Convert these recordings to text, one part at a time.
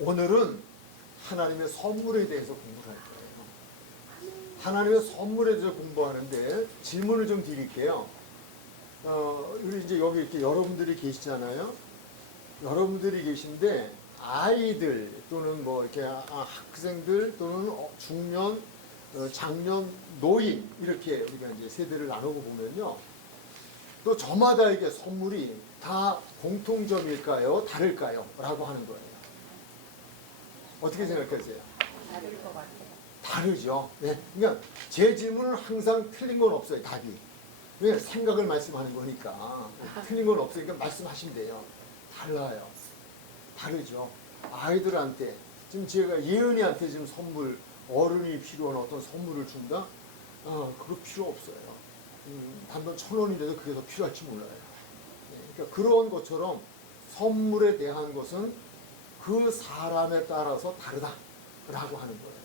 오늘은 하나님의 선물에 대해서 공부를 할 거예요. 하나님의 선물에 대해서 공부하는데 질문을 좀 드릴게요. 우리 이제 여기 이렇게 여러분들이 계시잖아요. 여러분들이 계신데 아이들 또는 뭐 이렇게 학생들 또는 중년, 장년, 노인 이렇게 우리가 이제 세대를 나누고 보면요. 또 저마다에게 선물이 다 공통점일까요? 다를까요? 라고 하는 거예요. 어떻게 생각하세요? 다를 것 같아요. 다르죠. 네. 그러니까 제 질문은 항상 틀린 건 없어요. 답이. 왜? 생각을 말씀하는 거니까. 틀린 건 없으니까 말씀하시면 돼요. 달라요. 다르죠. 아이들한테 지금 제가 예은이한테 지금 선물, 어른이 필요한 어떤 선물을 준다? 그거 필요 없어요. 단돈 1,000원인데도 그게 더 필요할지 몰라요. 네. 그러니까 그런 것처럼 선물에 대한 것은 그 사람에 따라서 다르다라고 하는 거예요.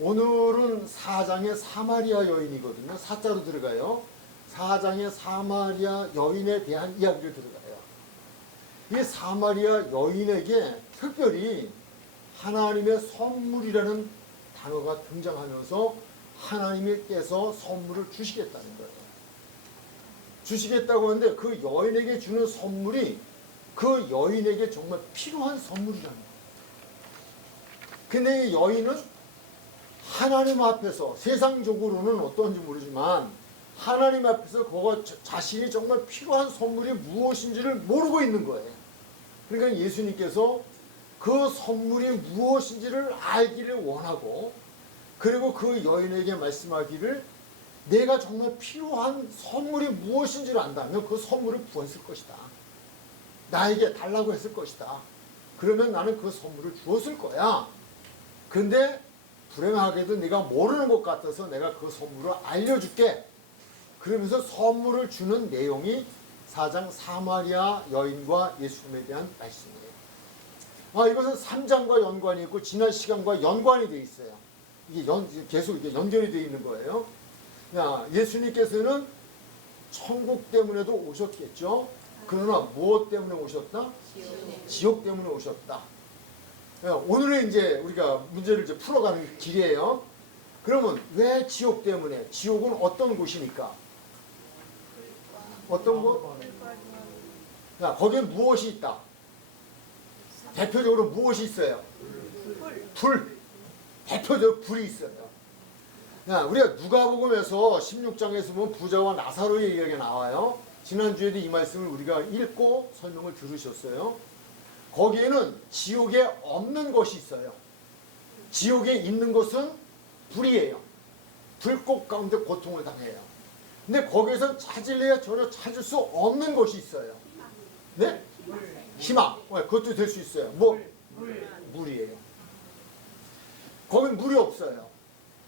오늘은 4장의 사마리아 여인이거든요. 사자로 들어가요. 4장의 사마리아 여인에 대한 이야기를 들어가요. 이 사마리아 여인에게 특별히 하나님의 선물이라는 단어가 등장하면서 하나님께서 선물을 주시겠다는 거예요. 주시겠다고 하는데 그 여인에게 주는 선물이 그 여인에게 정말 필요한 선물이라는 거예요. 근데 이 여인은 하나님 앞에서 세상적으로는 어떤지 모르지만 하나님 앞에서 그거 자신이 정말 필요한 선물이 무엇인지를 모르고 있는 거예요. 그러니까 예수님께서 그 선물이 무엇인지를 알기를 원하고 그리고 그 여인에게 말씀하기를 내가 정말 필요한 선물이 무엇인지를 안다면 그 선물을 구했을 것이다. 나에게 달라고 했을 것이다. 그러면 나는 그 선물을 주었을 거야. 근데 불행하게도 네가 모르는 것 같아서 내가 그 선물을 알려줄게. 그러면서 선물을 주는 내용이 4장 사마리아 여인과 예수님에 대한 말씀이에요. 이것은 3장과 연관이 있고 지난 시간과 연관이 되어 있어요. 이게 계속 이게 연결이 되어 있는 거예요. 예수님께서는 천국 때문에도 오셨겠죠. 그러나 무엇 때문에 오셨다? 지옥 때문에 오셨다. 오늘은 이제 우리가 문제를 이제 풀어가는 길이에요. 그러면 왜 지옥 때문에? 지옥은 어떤 곳이니까? 어떤 곳? 거기에 무엇이 있다? 대표적으로 무엇이 있어요? 불. 대표적으로 불이 있어요. 우리가 누가복음에서 16장에서 보면 부자와 나사로의 이야기가 나와요. 지난주에도 이 말씀을 우리가 읽고 설명을 들으셨어요. 거기에는 지옥에 없는 것이 있어요. 지옥에 있는 것은 불이에요. 불꽃 가운데 고통을 당해요. 근데 거기에서 찾을래야 전혀 찾을 수 없는 것이 있어요. 네? 희망. 그것도 될 수 있어요. 물이에요. 거긴 물이 없어요.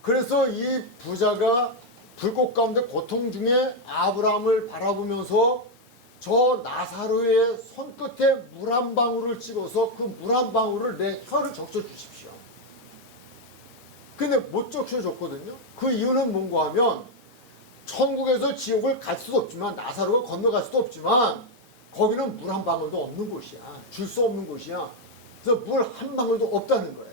그래서 이 부자가 불꽃 가운데 고통 중에 아브라함을 바라보면서 저 나사로의 손끝에 물 한 방울을 찍어서 그 물 한 방울을 내 혀를 적셔 주십시오. 근데 못 적셔줬거든요. 그 이유는 뭔가 하면 천국에서 지옥을 갈 수도 없지만 나사로가 건너갈 수도 없지만 거기는 물 한 방울도 없는 곳이야. 줄 수 없는 곳이야. 그래서 물 한 방울도 없다는 거예요.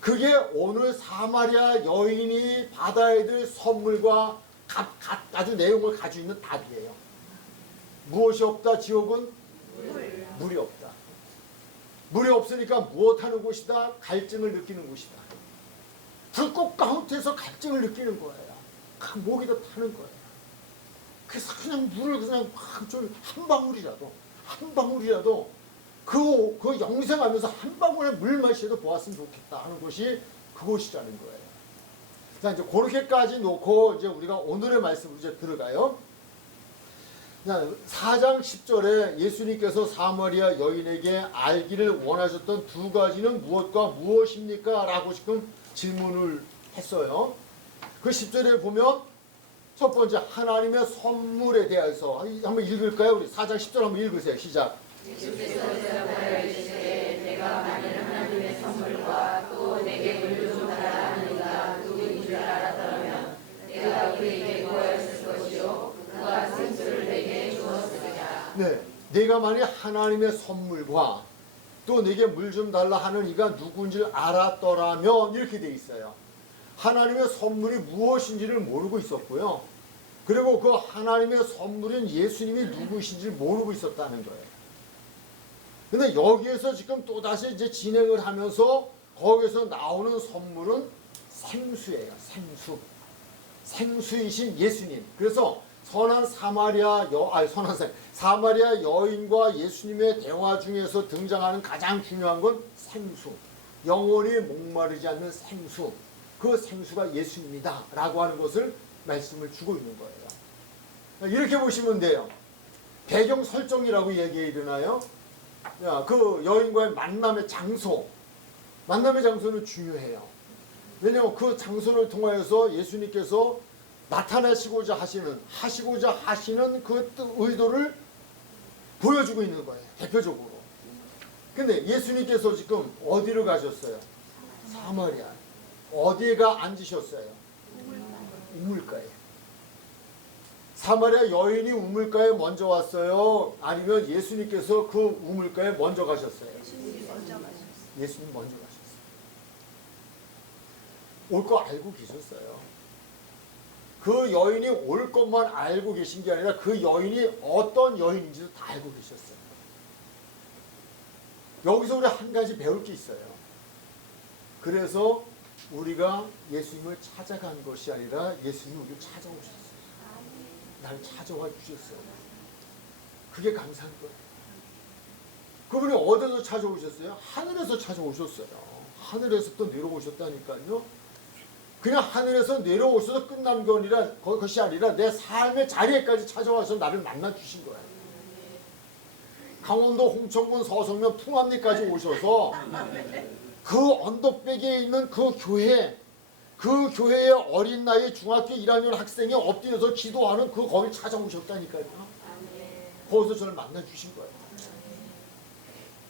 그게 오늘 사마리아 여인이 받아야 될 선물과 아주 내용을 가지고 있는 답이에요. 무엇이 없다? 지옥은? 물이 없다. 물이 없으니까 무엇하는 곳이다? 갈증을 느끼는 곳이다. 불꽃 가운데서 갈증을 느끼는 거예요. 목이 더 타는 거예요. 그래서 그냥 물을 그냥 한 방울이라도 그 영생하면서 한 방울의 물 마시도 보았으면 좋겠다 하는 것이 그곳이라는 거예요. 자, 이제 그렇게까지 놓고 이제 우리가 오늘의 말씀으로 이제 들어가요. 4장 10절에 예수님께서 사마리아 여인에게 알기를 원하셨던 두 가지는 무엇과 무엇입니까? 라고 지금 질문을 했어요. 그 10절에 보면 첫 번째 하나님의 선물에 대해서 한번 읽을까요? 우리 4장 10절 한번 읽으세요. 시작. 예수께서 대답하여 이르시되 내가 만일 하나님의 선물과 또 내게 물려준다 하는 이가 누구인 줄 알았더라면 내가 그에게 구하였을 것이요 그가 생수를 내게 주었으리라. 네, 내가 만일 하나님의 선물과 또 내게 물 좀 달라 하는 이가 누군지를 알았더라면 이렇게 돼 있어요. 하나님의 선물이 무엇인지를 모르고 있었고요. 그리고 그 하나님의 선물인 예수님이 누구신지 모르고 있었다는 거예요. 근데 여기에서 지금 또다시 이제 진행을 하면서 거기서 나오는 선물은 생수예요. 생수. 생수이신 예수님. 그래서 사마리아 여인과 예수님의 대화 중에서 등장하는 가장 중요한 건 생수. 영원히 목마르지 않는 생수. 그 생수가 예수님이다 라고 하는 것을 말씀을 주고 있는 거예요. 이렇게 보시면 돼요. 배경 설정이라고 얘기해야 되나요? 그 여인과의 만남의 장소. 만남의 장소는 중요해요. 왜냐하면 그 장소를 통하여서 예수님께서 나타나시고자 하시는 그 의도를 보여주고 있는 거예요. 대표적으로. 근데 예수님께서 지금 어디로 가셨어요? 사마리아. 어디가 앉으셨어요? 우물가에. 사마리아 여인이 우물가에 먼저 왔어요? 아니면 예수님께서 그 우물가에 먼저 가셨어요? 예수님 먼저 가셨어요. 올 거 알고 계셨어요. 그 여인이 올 것만 알고 계신 게 아니라 그 여인이 어떤 여인인지도 다 알고 계셨어요. 여기서 우리 한 가지 배울 게 있어요. 그래서 우리가 예수님을 찾아간 것이 아니라 예수님이 우리를 찾아오셨어요. 나를 찾아와 주셨어요. 그게 감사한 거예요. 그분이 어디서 찾아오셨어요? 하늘에서 찾아오셨어요. 하늘에서 또 내려오셨다니까요. 그냥 하늘에서 내려오셔서 끝난 것이 아니라 내 삶의 자리에까지 찾아와서 나를 만나 주신 거예요. 강원도 홍천군 서성면 풍암리까지 오셔서 그 언덕배기에 있는 그 교회의 어린 나이 중학교 1학년 학생이 엎드려서 기도하는 거길 찾아오셨다니까요. 거기서 저를 만나 주신 거예요.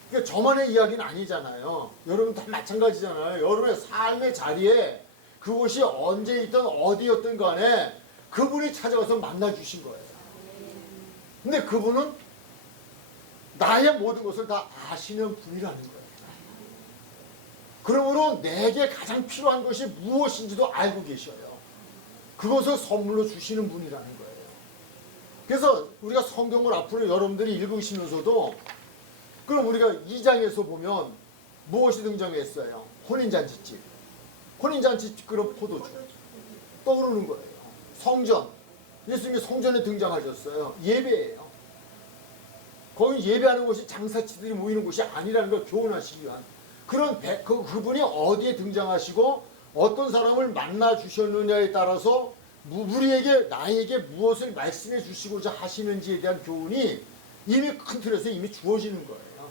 그러니까 저만의 이야기는 아니잖아요. 여러분 다 마찬가지잖아요. 여러분의 삶의 자리에 그곳이 언제 있든 어디였든 간에 그분이 찾아와서 만나 주신 거예요. 근데 그분은 나의 모든 것을 다 아시는 분이라는 거예요. 그러므로 내게 가장 필요한 것이 무엇인지도 알고 계셔요. 그것을 선물로 주시는 분이라는 거예요. 그래서 우리가 성경을 앞으로 여러분들이 읽으시면서도 그럼 우리가 2장에서 보면 무엇이 등장했어요? 혼인잔치집. 혼인잔치 그런 포도주. 떠오르는 거예요. 성전. 예수님이 성전에 등장하셨어요. 예배예요. 거기 예배하는 곳이 장사치들이 모이는 곳이 아니라는 걸 교훈하시기 위한 그런 그분이 어디에 등장하시고 어떤 사람을 만나 주셨느냐에 따라서 나에게 무엇을 말씀해 주시고자 하시는지에 대한 교훈이 이미 큰 틀에서 이미 주어지는 거예요.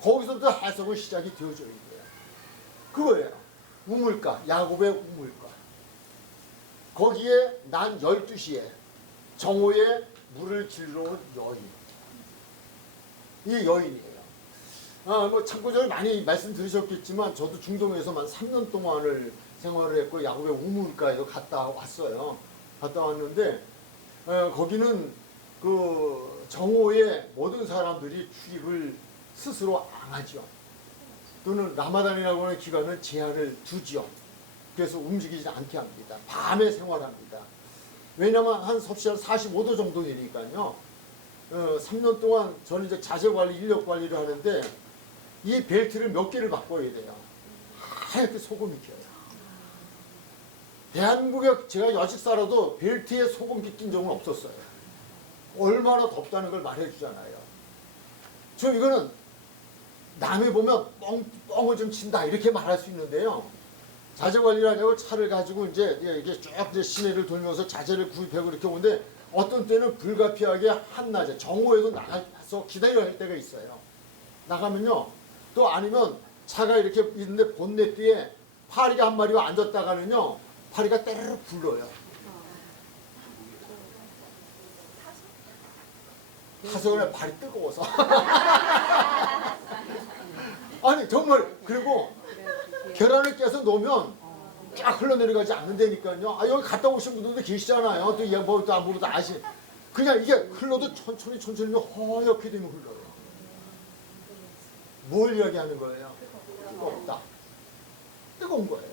거기서부터 해석은 시작이 되어져 있는 거예요. 그거예요. 우물가, 야곱의 우물가. 거기에 난 12시에 정오에 물을 길러 온 여인. 이 여인이에요. 참고적으로 많이 말씀 들으셨겠지만 저도 중동에서만 3년 동안을 생활을 했고 야곱의 우물가에 갔다 왔어요. 갔다 왔는데 거기는 그 정오에 모든 사람들이 출입을 스스로 안 하죠. 또는 라마단이라고 하는 기간은 제한을 두지요. 그래서 움직이지 않게 합니다. 밤에 생활합니다. 왜냐면 한 섭씨 한 45도 정도 되니까요. 3년 동안 저는 이제 자재관리, 인력관리를 하는데 이 벨트를 몇 개를 바꿔야 돼요. 하얗게 소금이 껴요. 대한민국에 제가 여직 살아도 벨트에 소금기 낀 적은 없었어요. 얼마나 덥다는 걸 말해주잖아요. 저 이거는 남이 보면 뻥을 좀 친다 이렇게 말할 수 있는데요. 자재관리를 하려고 차를 가지고 이제 이게 쭉 이제 시내를 돌면서 자재를 구입하고 이렇게 오는데 어떤 때는 불가피하게 한낮에 정오에도 나가서 기다려야 할 때가 있어요. 나가면요. 또 아니면 차가 이렇게 있는데 본넷 뒤에 파리가 한 마리가 앉았다가는요. 파리가 때르르 불러요. 타석에 발이 뜨거워서. 아니 정말 그리고 계란을 깨서 놓으면 쫙 흘러내려가지 않는다니까요. 여기 갔다 오신 분들도 계시잖아요. 또 뭐도 안 보고도 아시. 그냥 이게 흘러도 천천히 허옇게 되면 흘러요. 뭘 이야기하는 거예요? 뜨겁다. 뜨거운 거예요.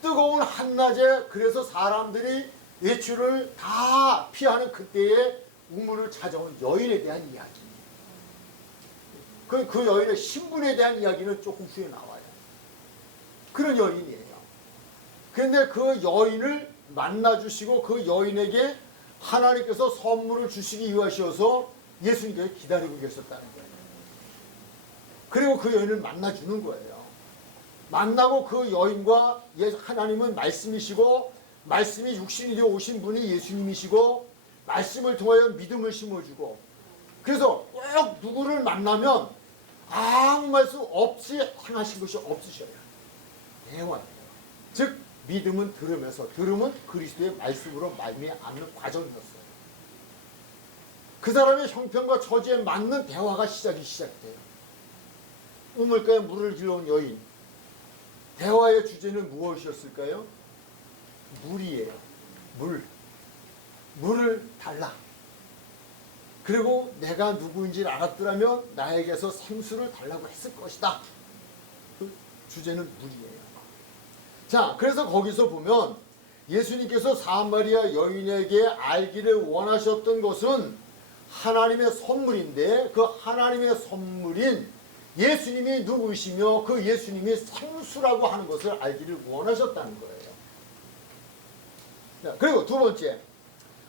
뜨거운 한낮에 그래서 사람들이 외출을 다 피하는 그때에 우물을 찾아온 여인에 대한 이야기. 그 여인의 신분에 대한 이야기는 조금 후에 나와요. 그런 여인이에요. 그런데 그 여인을 만나주시고 그 여인에게 하나님께서 선물을 주시기 위하셔서 예수님께서 기다리고 계셨다는 거예요. 그리고 그 여인을 만나주는 거예요. 만나고 그 여인과 하나님은 말씀이시고 말씀이 육신이 되어 오신 분이 예수님이시고 말씀을 통하여 믿음을 심어주고 그래서 꼭 누구를 만나면 아무 말씀 없이 행하신 것이 없으셔요. 대화예요. 즉 믿음은 들으면서 들음은 그리스도의 말씀으로 말미암는 과정이었어요. 그 사람의 형편과 처지에 맞는 대화가 시작돼요. 우물가에 물을 길러온 여인. 대화의 주제는 무엇이었을까요? 물이에요. 물을 달라. 그리고 내가 누구인지 알았더라면 나에게서 생수를 달라고 했을 것이다. 그 주제는 물이에요. 자, 그래서 거기서 보면 예수님께서 사마리아 여인에게 알기를 원하셨던 것은 하나님의 선물인데 그 하나님의 선물인 예수님이 누구시며 그 예수님이 생수라고 하는 것을 알기를 원하셨다는 거예요. 자, 그리고 두 번째,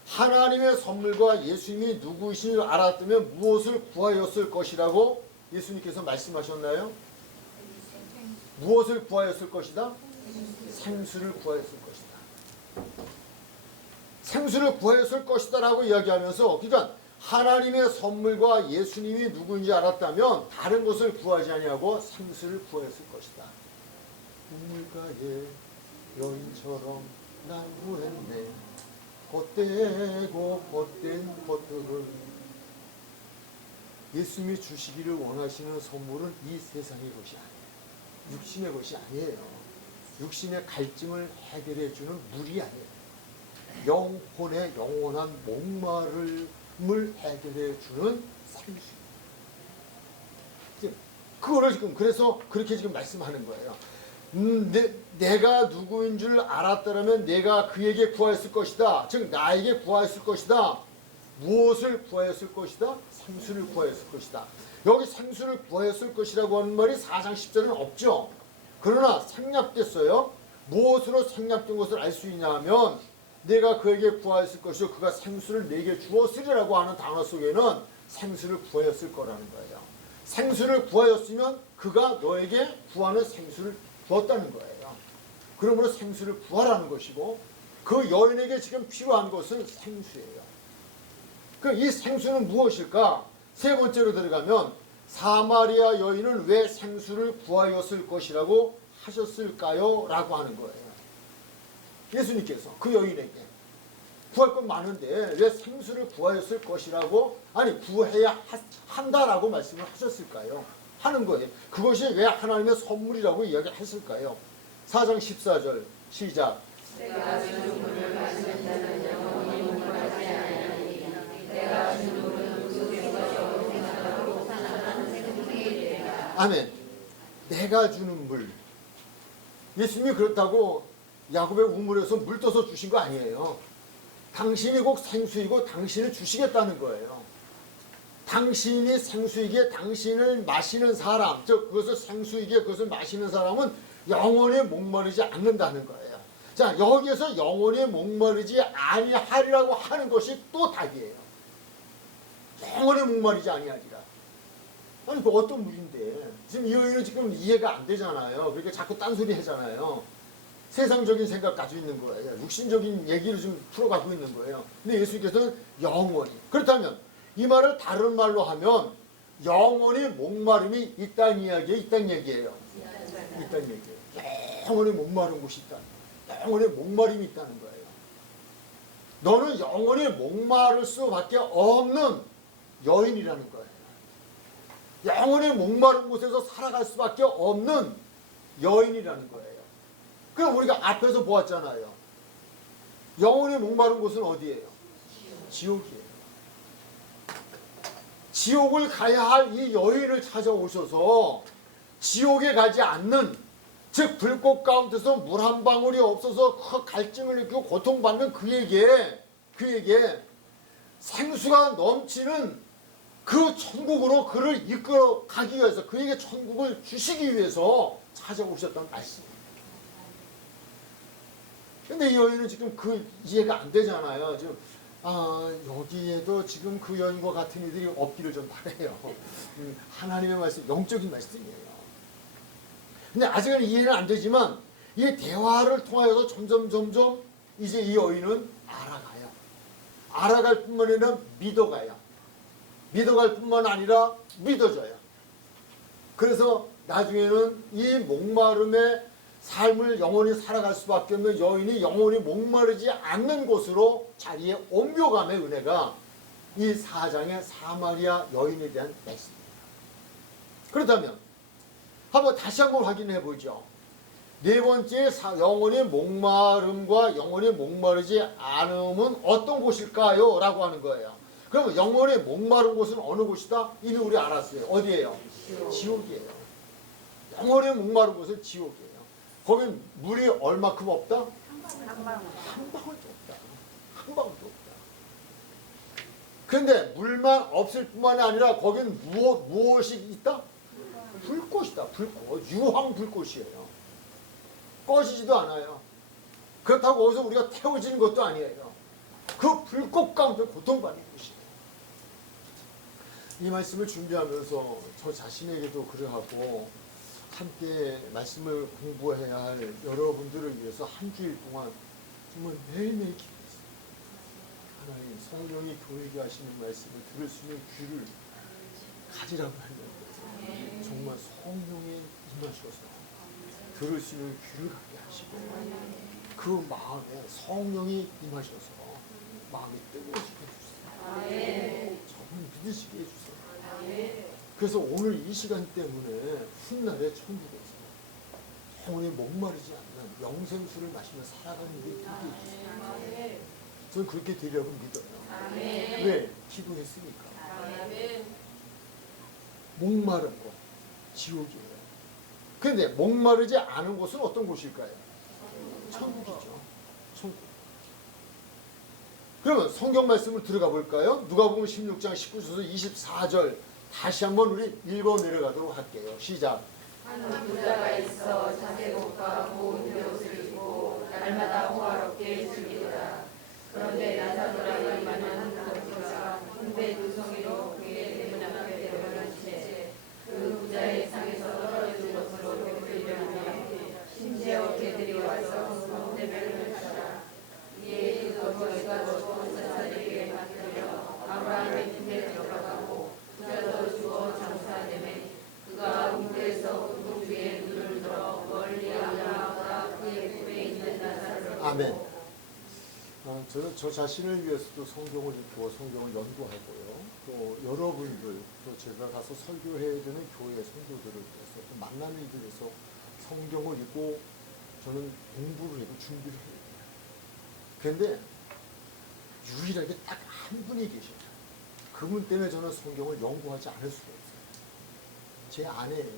하나님의 선물과 예수님이 누구이신지 알았다면 무엇을 구하였을 것이라고 예수님께서 말씀하셨나요? 무엇을 구하였을 것이다? 생수를 구하였을 것이다. 생수를 구하였을 것이다 라고 이야기하면서 그러니까 하나님의 선물과 예수님이 누구인지 알았다면 다른 것을 구하지 아니하고 생수를 구하였을 것이다. 우물가에 여인처럼 날 구했네. 헛되고 헛된 것들을 예수님이 주시기를 원하시는 선물은 이 세상의 것이 아니에요. 육신의 것이 아니에요. 육신의 갈증을 해결해 주는 물이 아니에요. 영혼의 영원한 목마름을 해결해 주는 생수. 그거를 지금 그래서 그렇게 지금 말씀하는 거예요. 내가 누구인 줄 알았더라면 내가 그에게 구하였을 것이다. 즉 나에게 구하였을 것이다. 무엇을 구하였을 것이다? 생수를 구하였을 것이다. 여기 생수를 구하였을 것이라고 하는 말이 4장 10절은 없죠. 그러나 생략됐어요. 무엇으로 생략된 것을 알 수 있냐 하면 내가 그에게 구하였을 것이요 그가 생수를 내게 주었으리라고 하는 단어 속에는 생수를 구하였을 거라는 거예요. 생수를 구하였으면 그가 너에게 구하는 생수를 주었다는 거예요. 그러므로 생수를 구하라는 것이고 그 여인에게 지금 필요한 것은 생수예요. 이 생수는 무엇일까? 세 번째로 들어가면 사마리아 여인은 왜 생수를 구하였을 것이라고 하셨을까요? 라고 하는 거예요. 예수님께서 그 여인에게 구할 것 많은데 왜 생수를 구하였을 것이라고 구해야 한다라고 말씀을 하셨을까요? 하는 거예요. 그것이 왜 하나님의 선물이라고 이야기했을까요? 4장 14절 시작. 내가 주는 물을 마시는 자는 영원히 목마르지 아니하니 내가 주는 물은 속에서 영원하도록 살아나는 생수가 되리라. 아멘. 내가 주는 물. 예수님이 그렇다고 야곱의 우물에서 물 떠서 주신 거 아니에요. 당신이 꼭 생수이고 당신을 주시겠다는 거예요. 당신이 생수이기에 당신을 마시는 사람, 즉 그것을 생수이기에 그것을 마시는 사람은 영원히 목마르지 않는다는 거예요. 자, 여기에서 영원히 목마르지 아니하리라고 하는 것이 또 답이에요. 영원히 목마르지 아니하리라. 그 어떤 물인데 지금 이 여인은 지금 이해가 안 되잖아요. 그러니까 자꾸 딴소리 하잖아요. 세상적인 생각 가지고 있는 거예요. 육신적인 얘기를 좀 풀어가고 있는 거예요. 근데 예수님께서는 영원히. 그렇다면 이 말을 다른 말로 하면 영원히 목마름이 있다는 이야기예요. 있다는 얘기예요. 있다는 얘기예요. 영원히 목마른 곳이 있다. 영원히 목마름이 있다는 거예요. 너는 영원히 목마를 수밖에 없는 여인이라는 거예요. 영원히 목마른 곳에서 살아갈 수밖에 없는 여인이라는 거예요. 그럼 우리가 앞에서 보았잖아요. 영원히 목마른 곳은 어디예요? 지옥이에요. 지옥을 가야 할 이 여인을 찾아오셔서 지옥에 가지 않는, 즉 불꽃 가운데서 물 한 방울이 없어서 그 갈증을 느끼고 고통받는 그에게 생수가 넘치는 그 천국으로 그를 이끌어 가기 위해서, 그에게 천국을 주시기 위해서 찾아오셨던 말씀입니다. 근데 이 여인은 지금 그 이해가 안 되잖아요. 지금 여기에도 지금 그 여인과 같은 이들이 없기를 좀 바래요. 하나님의 말씀, 영적인 말씀이에요. 근데 아직은 이해는 안 되지만 이 대화를 통하여서 점점 이제 이 여인은 알아가요. 알아갈 뿐만 아니라 믿어가요. 믿어갈 뿐만 아니라 믿어져요. 그래서 나중에는 이 목마름의 삶을 영원히 살아갈 수밖에 없는 여인이 영원히 목마르지 않는 곳으로 자리에 옮겨감의 은혜가 이 4장의 사마리아 여인에 대한 말씀입니다. 그렇다면 한번 다시 한번 확인해 보죠. 네 번째, 영원히 목마름과 영원히 목마르지 않음은 어떤 곳일까요? 라고 하는 거예요. 그러면 영원히 목마른 곳은 어느 곳이다? 이미 우리 알았어요. 어디예요? 지옥이에요. 영원히 목마른 곳은 지옥이에요. 거긴 물이 얼마큼 없다? 한 방울도 없다. 한 방울도 없다. 그런데 물만 없을 뿐만이 아니라 거긴 무엇이 있다? 불꽃이다. 불꽃. 유황 불꽃이에요. 꺼지지도 않아요. 그렇다고 어디서 우리가 태워지는 것도 아니에요. 그 불꽃 가운데 고통받는 곳이에요. 이 말씀을 준비하면서 저 자신에게도 그러하고 함께 말씀을 공부해야 할 여러분들을 위해서 한 주일 동안 정말 매일매일 기도했어요. 하나님, 성령이 교회에게 하시는 말씀을 들을 수 있는 귀를 가지라고 하는 정말 성령이 임하셔서 들을 수 있는 귀를 갖게 하시고 그 마음에 성령이 임하셔서 마음이 뜨거워지게 해주세요. 정말 믿으시게 해주세요. 그래서 오늘 이 시간 때문에 훗날의 천국에서 영원히 목마르지 않는 영생수를 마시며 살아가는 일이 되게 해주세요. 저는 그렇게 되려고 믿어요. 왜? 기도했으니까. 목마른 곳, 지옥이에요. 그런데 목마르지 않은 곳은 어떤 곳일까요? 천국이죠. 천국. 그러면 성경 말씀을 들어가 볼까요? 누가복음 16장 19절에서 24절 다시 한번 우리 읽어 내려가도록 할게요. 시작. 한 부자가 있어 자색옷과 고운 옷을 입고 날마다 호화롭게 즐기더라. 그런데 나사로라 이만한 한 부자가 hun배 두성이로 그의 대문 앞에 데려가는 채 그 부자의 상에서 떨어진 것으로 되풀이되며 심지어 개들이 와서 그 대변을 쳤다. 이에 그 거지가 천사들에게 맡기며 아브라함의 품에 들어가고 부자도 죽어 장사되매 그가 궁부에서 궁중에 눈을 들어 멀리 아브라함과 그의 품에 있는 나사로를 아멘. 저는 저 자신을 위해서도 성경을 읽고 성경을 연구하고요. 또 여러분들, 또 제가 가서 설교해야 되는 교회 성도들을 위해서 또 만나는 이들에서 성경을 읽고 저는 공부를 하고 준비를 해요. 그런데 유일하게 딱 한 분이 계셔요. 그분 때문에 저는 성경을 연구하지 않을 수가 없어요. 제 아내예요.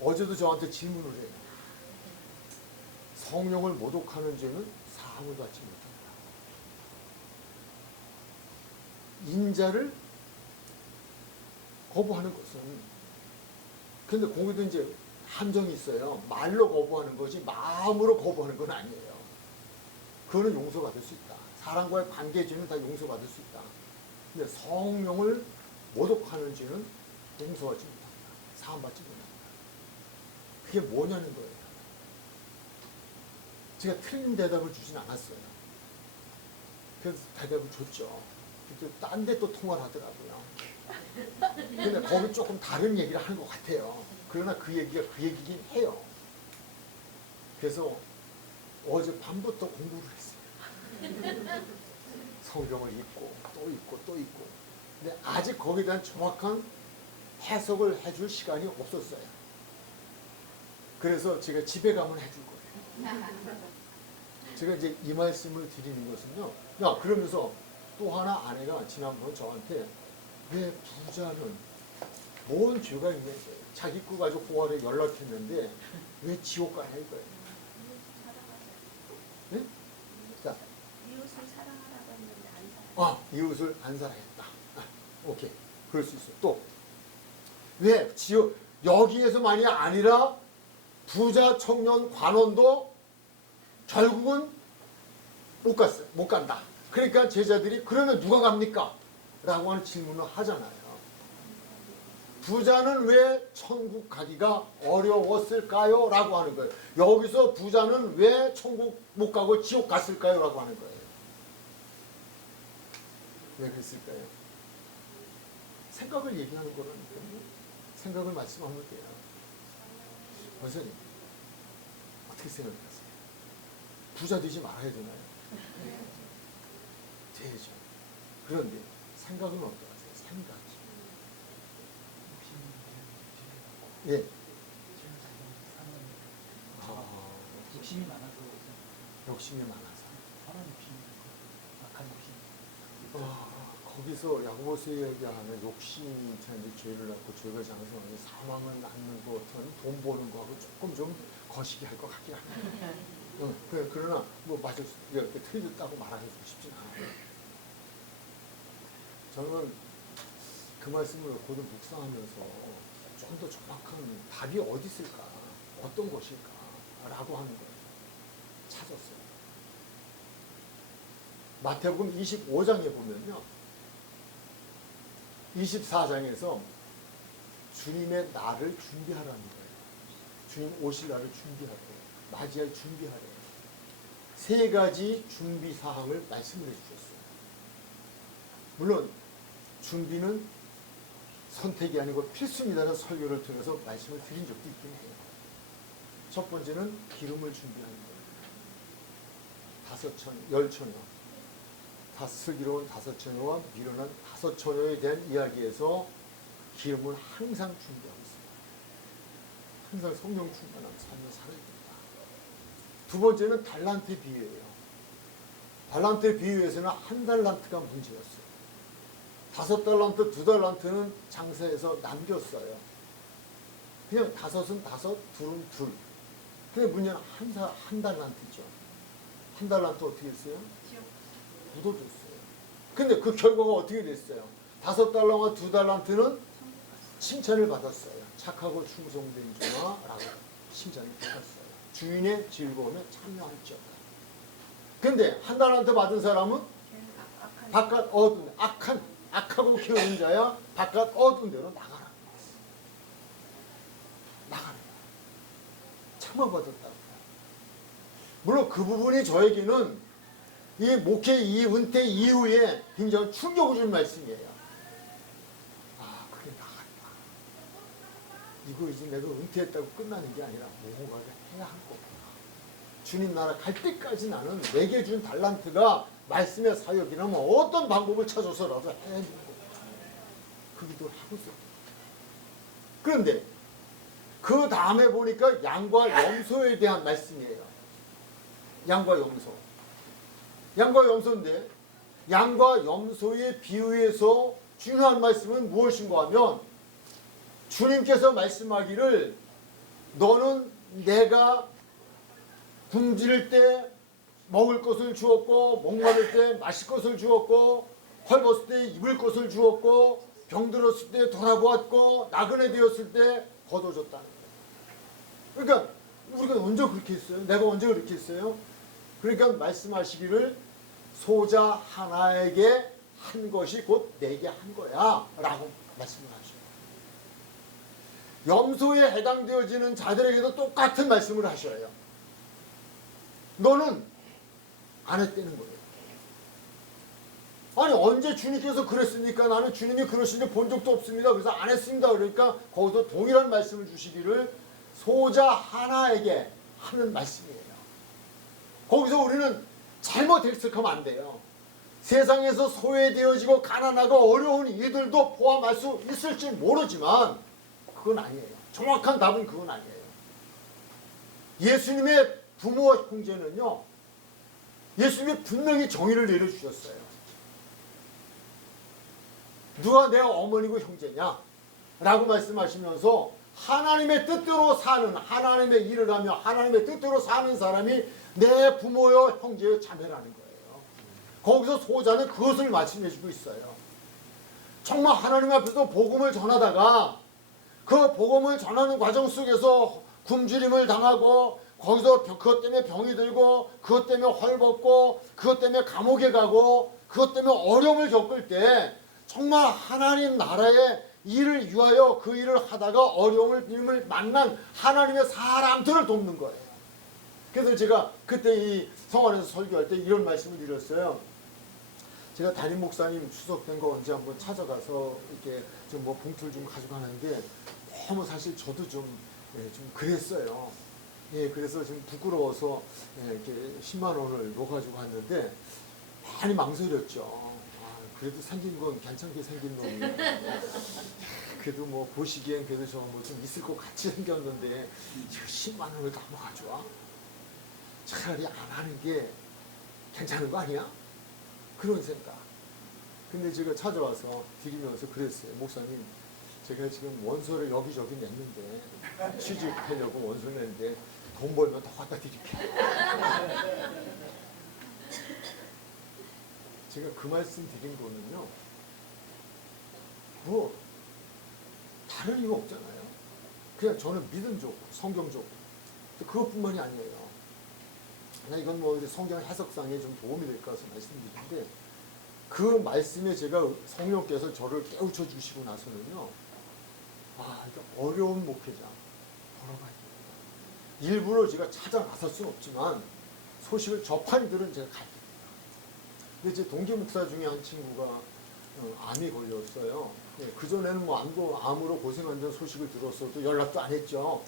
어제도 저한테 질문을 해요. 성령을 모독하는 죄는 사함을 받지 못한다. 인자를 거부하는 것은, 근데 거기도 이제 함정이 있어요. 말로 거부하는 것이 마음으로 거부하는 건 아니에요. 그거는 용서받을 수 있다. 사람과의 관계 죄는 다 용서받을 수 있다. 근데 성령을 모독하는 죄는 용서하지 못한다. 사함받지 못한다. 그게 뭐냐는 거예요. 제가 틀린 대답을 주진 않았어요. 그래서 대답을 줬죠. 딴 데 또 통화를 하더라고요. 근데 거기 조금 다른 얘기를 하는 것 같아요. 그러나 그 얘기가 그 얘기긴 해요. 그래서 어제 밤부터 공부를 했어요. 성경을 읽고 또 읽고 또 읽고. 근데 아직 거기에 대한 정확한 해석을 해줄 시간이 없었어요. 그래서 제가 집에 가면 해줄 거예요. 제가 이제 이 말씀을 드리는 것은요. 야, 그러면서 또 하나 아내가 지난번에 저한테 왜 부자는 뭔 죄가 있냐. 자기 거 가지고 고아를 연락했는데 왜 지옥 가냐 이거예요. 네? 자, 이웃을 사랑하라고 했는데 안 사랑. 이웃을 안 사랑했다. 오케이. 그럴 수 있어. 또 왜 지옥 여기에서만이 아니라 부자 청년 관원도 결국은 못 갔어요. 못 간다. 그러니까 제자들이 그러면 누가 갑니까? 라고 하는 질문을 하잖아요. 부자는 왜 천국 가기가 어려웠을까요? 라고 하는 거예요. 여기서 부자는 왜 천국 못 가고 지옥 갔을까요? 라고 하는 거예요. 왜 그랬을까요? 생각을 얘기하는 거라니까요. 생각을 말씀하면 돼요. 선생님, 어떻게 생각하세요? 부자 되지 말아야 되나요? 되죠. 그런데 생각은 어떠세요? 생각. 예. 욕심이 많아서 욕심이 많아서. 사람 욕심이 악한 욕심. 거기서 야고보서 얘기하는 욕심이 이제 죄를 낳고 죄가 장성하니 사망을 낳는 것은 돈 버는 거하고 조금 좀 거시기 할 것 같긴 합니다. 그러나 뭐 맞을 수, 틀렸다고 말하고 싶진 않아요. 저는 그 말씀을 고도 묵상하면서 좀 더 정확한 답이 어디 있을까, 어떤 것일까 라고 하는 걸 찾았어요. 마태복음 25장에 보면요, 24장에서 주님의 날을 준비하라는 거예요. 주님 오실 날을 준비하고 맞이할 준비하래요. 세 가지 준비 사항을 말씀을 해주셨어요. 물론 준비는 선택이 아니고 필수입니다라는 설교를 통해서 말씀을 드린 적도 있긴 해요. 첫 번째는 기름을 준비하는 거예요. 10처녀, 슬기로운 5처녀와 미련한 5처녀에 대한 이야기에서 기름을 항상 준비하고 있습니다. 항상 성령 충만한 삶을 살아야 됩니다. 두 번째는 달란트 비유예요. 달란트 비유에서는 1달란트가 문제였어요. 5달란트, 2달란트는 장사해서 남겼어요. 그냥 5은 5, 2은 2. 근데 문제는 한 달란트죠. 1달란트 어떻게 했어요? 묻어줬어요. 근데 그 결과가 어떻게 됐어요? 5달러와 2달란트는 칭찬을 받았어요. 착하고 충성된 종아라고 칭찬을 받았어요. 주인의 즐거움에 참여할지어다. 근데 1달란트 받은 사람은 바깥 어두운 악하고 키우는 자야 바깥 어두운 데로 나가라. 참아받았다고. 물론 그 부분이 저에게는 이 목회 이 은퇴 이후에 굉장히 충격을 주는 말씀이에요. 그게 나갔다. 이거 이제 내가 은퇴했다고 끝나는 게 아니라 뭔가 해야 할 거구나. 주님 나라 갈 때까지 나는 내게 준 달란트가 말씀의 사역이라면 어떤 방법을 찾아서라도 해야 되는 거구나. 그 기도를 하고 있었다. 그런데 그 다음에 보니까 양과 염소에 대한 말씀이에요. 양과 염소. 양과 염소인데 양과 염소의 비유에서 중요한 말씀은 무엇인가 하면 주님께서 말씀하기를 너는 내가 굶주릴 때 먹을 것을 주었고 목마를 때 마실 것을 주었고 헐벗을 때 입을 것을 주었고 병들었을 때 돌아보았고 나그네 되었을 때 거둬줬다는 거예요. 그러니까 우리가 언제 그렇게 했어요? 내가 언제 그렇게 했어요? 그러니까 말씀하시기를 소자 하나에게 한 것이 곧 내게 한 거야 라고 말씀을 하셔요. 염소에 해당되어지는 자들에게도 똑같은 말씀을 하셔요. 너는 안 했다는 거예요. 아니 언제 주님께서 그랬습니까? 나는 주님이 그러시는 본 적도 없습니다. 그래서 안 했습니다. 그러니까 거기서 동일한 말씀을 주시기를 소자 하나에게 하는 말씀이에요. 거기서 우리는 잘못 해석하면 안 돼요. 세상에서 소외되어지고 가난하고 어려운 이들도 포함할 수 있을지 모르지만 그건 아니에요. 정확한 답은 그건 아니에요. 예수님의 부모와 형제는요, 예수님이 분명히 정의를 내려주셨어요. 누가 내 어머니고 형제냐? 라고 말씀하시면서 하나님의 뜻대로 사는, 하나님의 일을 하며 하나님의 뜻대로 사는 사람이 내 부모여 형제여 자매라는 거예요. 거기서 소자는 그것을 말씀해 주고 있어요. 정말 하나님 앞에서 복음을 전하다가 그 복음을 전하는 과정 속에서 굶주림을 당하고 거기서 그것 때문에 병이 들고 그것 때문에 헐벗고 그것 때문에 감옥에 가고 그것 때문에 어려움을 겪을 때 정말 하나님 나라의 일을 위하여 그 일을 하다가 어려움을 만난 하나님의 사람들을 돕는 거예요. 그래서 제가 그때 이 성안에서 설교할 때 이런 말씀을 드렸어요. 제가 담임 목사님 추석된 거 언제 한번 찾아가서 이렇게 좀 뭐 봉투를 좀 가져가는데 너무 사실 저도 좀 그랬어요. 예, 그래서 좀 부끄러워서 이렇게 10만 원을 넣어가지고 갔는데 많이 망설였죠. 그래도 생긴 건 괜찮게 생긴 놈이. 그래도 뭐 보시기엔 그래도 저 뭐 좀 있을 것 같이 생겼는데 10만 원을 다 모아줘. 차라리 안 하는 게 괜찮은 거 아니야? 그런 생각. 근데 제가 찾아와서 드리면서 그랬어요. 목사님, 제가 지금 원서를 여기저기 냈는데 취직하려고 원서 냈는데 돈 벌면 더 갖다 드릴게요. 제가 그 말씀 드린 거는요, 뭐 다른 이유 없잖아요. 그냥 저는 믿음적으로, 성경적으로. 그것뿐만이 아니에요. 그냥 이건 뭐 성경 해석상에 좀 도움이 될까 해서 말씀드리는데, 그 말씀에 제가 성령께서 저를 깨우쳐 주시고 나서는요, 이게 어려운 목회자 돌아가야 됩니다. 일부러 제가 찾아 나설 수는 없지만 소식을 접한 이들은 제가 가야 됩니다. 근데 제 동기 목사 중에 한 친구가 암이 걸렸어요. 그전에는 뭐 암으로 고생한다는 소식을 들었어도 연락도 안 했죠.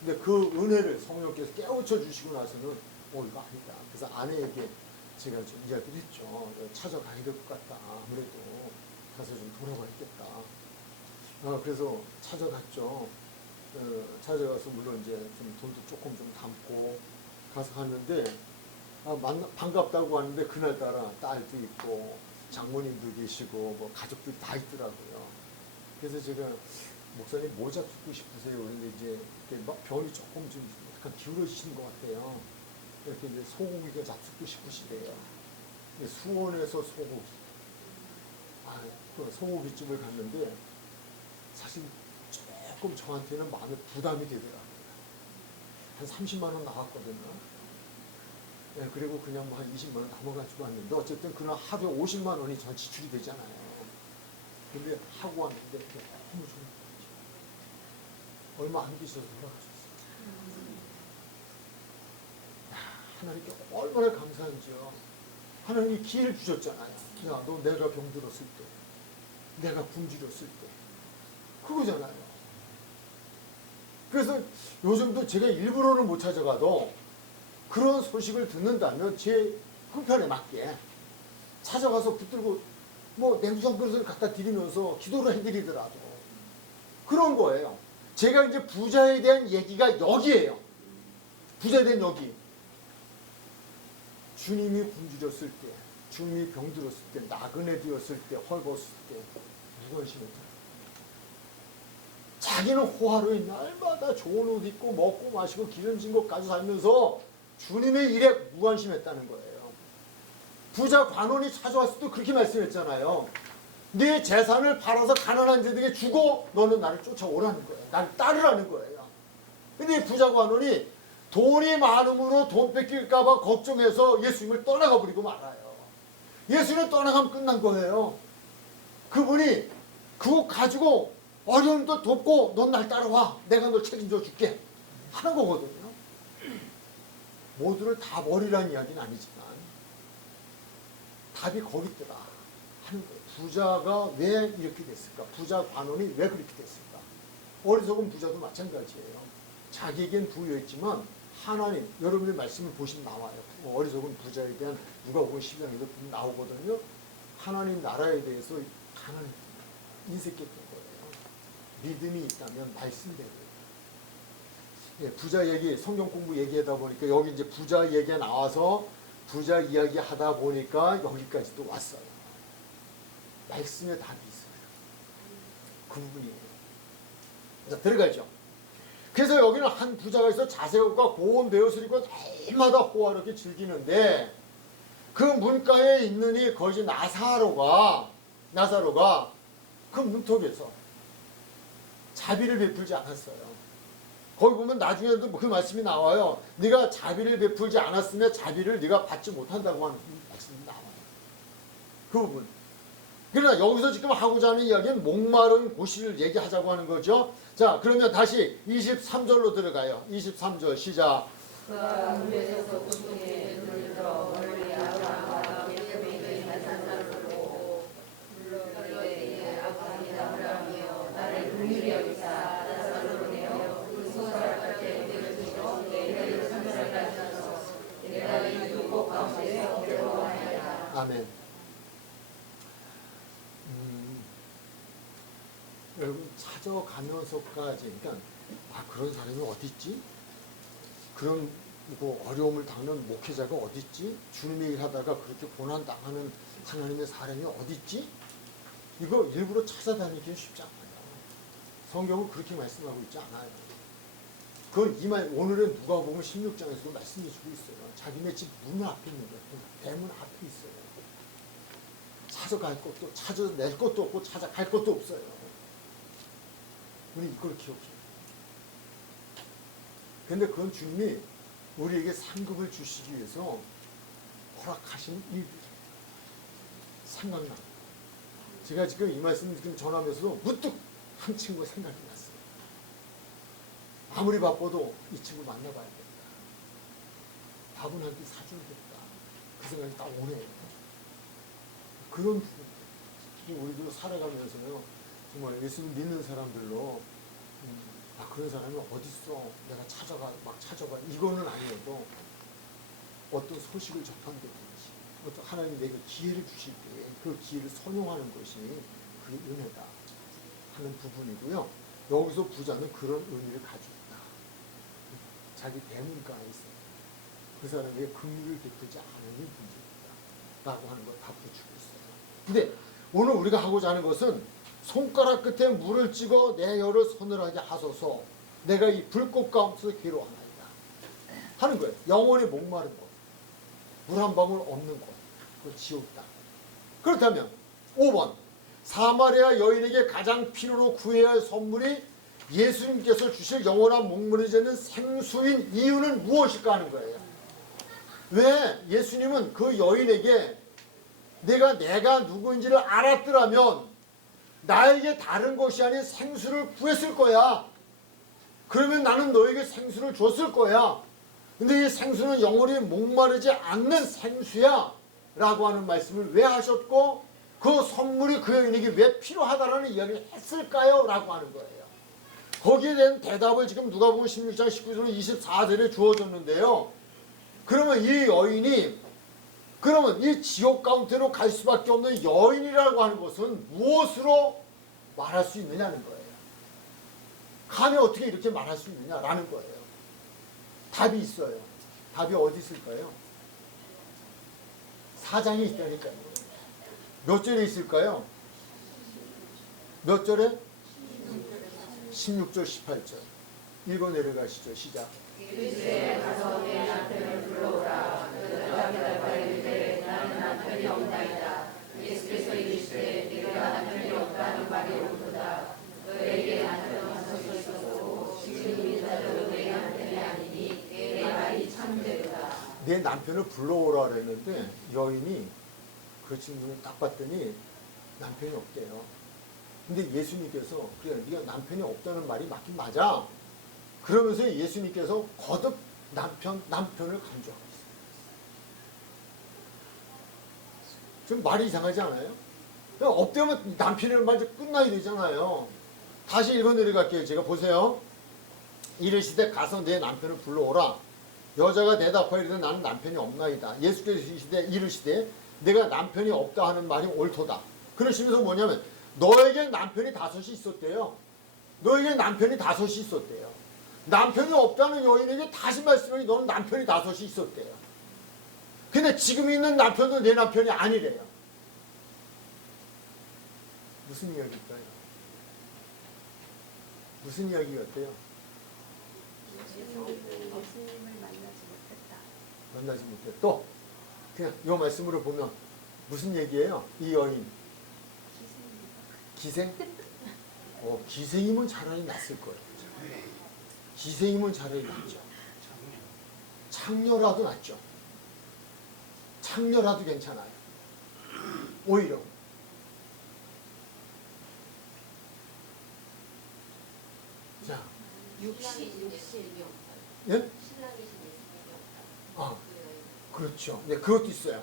근데 그 은혜를 성령께서 깨우쳐 주시고 나서는 이거 아니다. 그래서 아내에게 제가 좀 이야기를 했죠. 찾아가야 될 것 같다. 아무래도 가서 좀 돌아봐야겠다. 그래서 찾아갔죠. 찾아가서 물론 이제 좀 돈도 조금 좀 담고 가서 갔는데 반갑다고 하는데 그날따라 딸도 있고 장모님도 계시고 뭐 가족들이 다 있더라고요. 그래서 제가 목사님 뭐 잡수고 싶으세요? 그런데 이제 막 병이 조금 좀 약간 기울어지시는 것 같아요. 이렇게 이제 소고기가 잡수고 싶으시대요. 수원에서 소고기. 그 소고기집을 갔는데 사실 조금 저한테는 마음에 부담이 되더라고요. 한 30만 원 나왔거든요. 그리고 그냥 뭐 한 20만 원 남아가지고 왔는데 어쨌든 그날 하루에 50만 원이 전 지출이 되잖아요. 근데 하고 왔는데 너무 좋은 거죠. 얼마 안 계셔서 돌아가셨어요. 하나님께 얼마나 감사한지요. 하나님이 기회를 주셨잖아요. 야, 너 내가 병들었을 때, 내가 굶주렸을 때, 그거잖아요. 그래서 요즘도 제가 일부러는 못 찾아가도 그런 소식을 듣는다면 제 형편에 맞게 찾아가서 붙들고 뭐 냉수 한 그릇을 갖다 드리면서 기도를 해드리더라도 그런 거예요. 제가 이제 부자에 대한 얘기가 여기에요. 부자에 대한 여기. 주님이 굶주렸을 때, 주님이 병들었을 때, 나그네 되었을 때, 헐벗을 때 무관심했잖아요. 자기는 호화로이 날마다 좋은 옷 입고 먹고 마시고 기름진 것 가지고 살면서 주님의 일에 무관심했다는 거예요. 부자 관원이 찾아왔을 때 그렇게 말씀했잖아요. 네 재산을 팔아서 가난한 자들에게 주고 너는 나를 쫓아오라는 거예요. 나를 따르라는 거예요. 근데 부자 관원이 돈이 많음으로 돈 뺏길까 봐 걱정해서 예수님을 떠나가 버리고 말아요. 예수님 떠나가면 끝난 거예요. 그분이 그거 가지고 어려움도 돕고 넌 날 따라와. 내가 널 책임져 줄게. 하는 거거든요. 모두를 다 버리라는 이야기는 아니지만 답이 거기 있더라 하는 거예요. 부자가 왜 이렇게 됐을까? 부자 관원이 왜 그렇게 됐을까? 어리석은 부자도 마찬가지예요. 자기에겐 부유했지만 하나님, 여러분의 말씀을 보시면 나와요. 어리석은 부자에 대한 누가복음 12장에도 나오거든요. 하나님 나라에 대해서 가난했던 거예요. 인색했던 거예요. 믿음이 있다면 말씀대로. 부자 얘기, 성경 공부 얘기하다 보니까 여기 이제 부자 얘기가 나와서 부자 이야기 하다 보니까 여기까지 또 왔어요. 말씀에 답이 있어요. 그 부분이에요. 자, 들어가죠. 그래서 여기는 한 부자가 있어 자색옷과 고운 베옷을 입고 날마다 호화롭게 즐기는데 그 문가에 있는 거지 나사로가 그 문턱에서 자비를 베풀지 않았어요. 거기 보면 나중에도 그 말씀이 나와요. 네가 자비를 베풀지 않았으면 자비를 네가 받지 못한다고 하는 말씀이 나와요. 그 부분. 그러나 여기서 지금 하고자 하는 이야기는 목마른 고시를 얘기하자고 하는 거죠. 자, 그러면 다시 23절로 들어가요. 23절 시작. 그가 물에서 고통에 눈을 들어 멀리 아브라함과 예수님의 산산을 보고 물러가리에 아브라함이다 하며 나를 긍휼히 여기사 나사로를 보내어 그 소설 곁에 내를 두시고 내를 선물하게 하셔서 내가 이 두곡 가운데서 괴로워하리라. 아멘. 여러분 찾아가면서까지 그러니까 그런 사람이 어디 있지? 그런 어려움을 당하는 목회자가 어디 있지? 주님의 일 하다가 그렇게 고난 당하는 하나님의 사람이 어디 있지? 이거 일부러 찾아다니기는 쉽지 않아요. 성경은 그렇게 말씀하고 있지 않아요. 그건 오늘의 누가복음 16장에서도 말씀해 주고 있어요. 자기네 집 문 앞에 있는 거예요. 대문 앞에 있어요. 찾아갈 것도 찾아낼 것도 없고 찾아갈 것도 없어요. 우리 이걸 기억해요. 근데 그건 주님이 우리에게 상급을 주시기 위해서 허락하신 일이에요. 생각나. 제가 지금 이 말씀 지금 전하면서도 문득 한 친구 생각이 났어요. 아무리 바빠도 이 친구 만나봐야겠다. 밥은 한 끼 사줘야겠다. 그 생각이 딱 오네요. 그런 부분. 우리도 살아가면서요. 정말 예수 믿는 사람들로 그런 사람이 어딨어 내가 찾아가 이거는 아니어도 어떤 소식을 접한다든지 어떤 하나님이 내게 기회를 주실 때 그 기회를 선용하는 것이 그게 은혜다 하는 부분이고요. 여기서 부자는 그런 의미를 가지고 있다. 자기 대문가에 있어요. 그 사람에게 긍휼을 베풀지 않으니 문제있다 라고 하는 걸 다 붙이고 있어요. 근데 오늘 우리가 하고자 하는 것은 손가락 끝에 물을 찍어 내 혀를 서늘하게 하소서 내가 이 불꽃 가운데서 괴로워하나이다 하는 거예요. 영원히 목마른 곳, 물 한 방울 없는 곳, 그 지옥이다. 그렇다면 5번 사마리아 여인에게 가장 필요로 구해야 할 선물이 예수님께서 주실 영원한 목마르지 않는 생수인 이유는 무엇일까 하는 거예요. 왜 예수님은 그 여인에게 내가 누구인지를 알았더라면 나에게 다른 것이 아닌 생수를 구했을 거야. 그러면 나는 너에게 생수를 줬을 거야. 근데 이 생수는 영원히 목마르지 않는 생수야 라고 하는 말씀을 왜 하셨고 그 선물이 그 여인에게 왜 필요하다라는 이야기를 했을까요? 라고 하는 거예요. 거기에 대한 대답을 지금 누가복음 16장 19절 24절에 주어졌는데요. 그러면 이 여인이 그러면 이 지옥 가운데로 갈 수밖에 없는 여인이라고 하는 것은 무엇으로 말할 수 있느냐는 거예요. 감히 어떻게 이렇게 말할 수 있느냐라는 거예요. 답이 있어요. 답이 어디 있을까요? 4장이 있다니까요. 몇 절에 있을까요? 몇 절에? 16절 18절 읽어 내려가시죠. 시작. 그리스도에 가서 내 남편을 불러오라. 그가 대답하여 이르되 나는 남편이 없나이다. 예수께서 이르시되 네가 남편이 없다는 말이 옳도다. 너에게 남편은 다섯이 있었고 지금 이 자도 내 남편이 아니니 내 말이 참되도다. 내 남편을 불러오라 그랬는데 여인이 그 친구를 딱 봤더니 남편이 없대요. 근데 예수님께서 그래 네가 남편이 없다는 말이 맞긴 맞아. 그러면서 예수님께서 거듭 남편을 강조하고 있어요. 좀 말이 이상하지 않아요? 없다면 남편이라는 말 이제 끝나야 되잖아요. 다시 읽어 내려갈게요. 제가 보세요. 이르시되 가서 내 남편을 불러오라. 여자가 대답하여 이르되 나는 남편이 없나이다. 예수께서 이르시되 내가 남편이 없다 하는 말이 옳도다. 그러시면서 뭐냐면 너에게 남편이 다섯이 있었대요. 너에게 남편이 다섯이 있었대요. 남편이 없다는 여인에게 다시 말씀하니 너는 남편이 다섯이 있었대요. 근데 지금 있는 남편도 내 남편이 아니래요. 무슨 이야기일까요? 무슨 이야기 같아요? 예수님을 만나지 못했다. 만나지 못해. 또 그냥 이 말씀으로 보면 무슨 얘기예요? 이 여인 기생? 기생이면 차라리 낫을 거예요. 기생이면 차라리 낫죠. 창녀라도 낫죠. 창녀라도 괜찮아요. 오히려. 자, 육신이 없어요. 예? 신랑이신 예수님이 없다. 아, 그렇죠. 네, 그것도 있어요.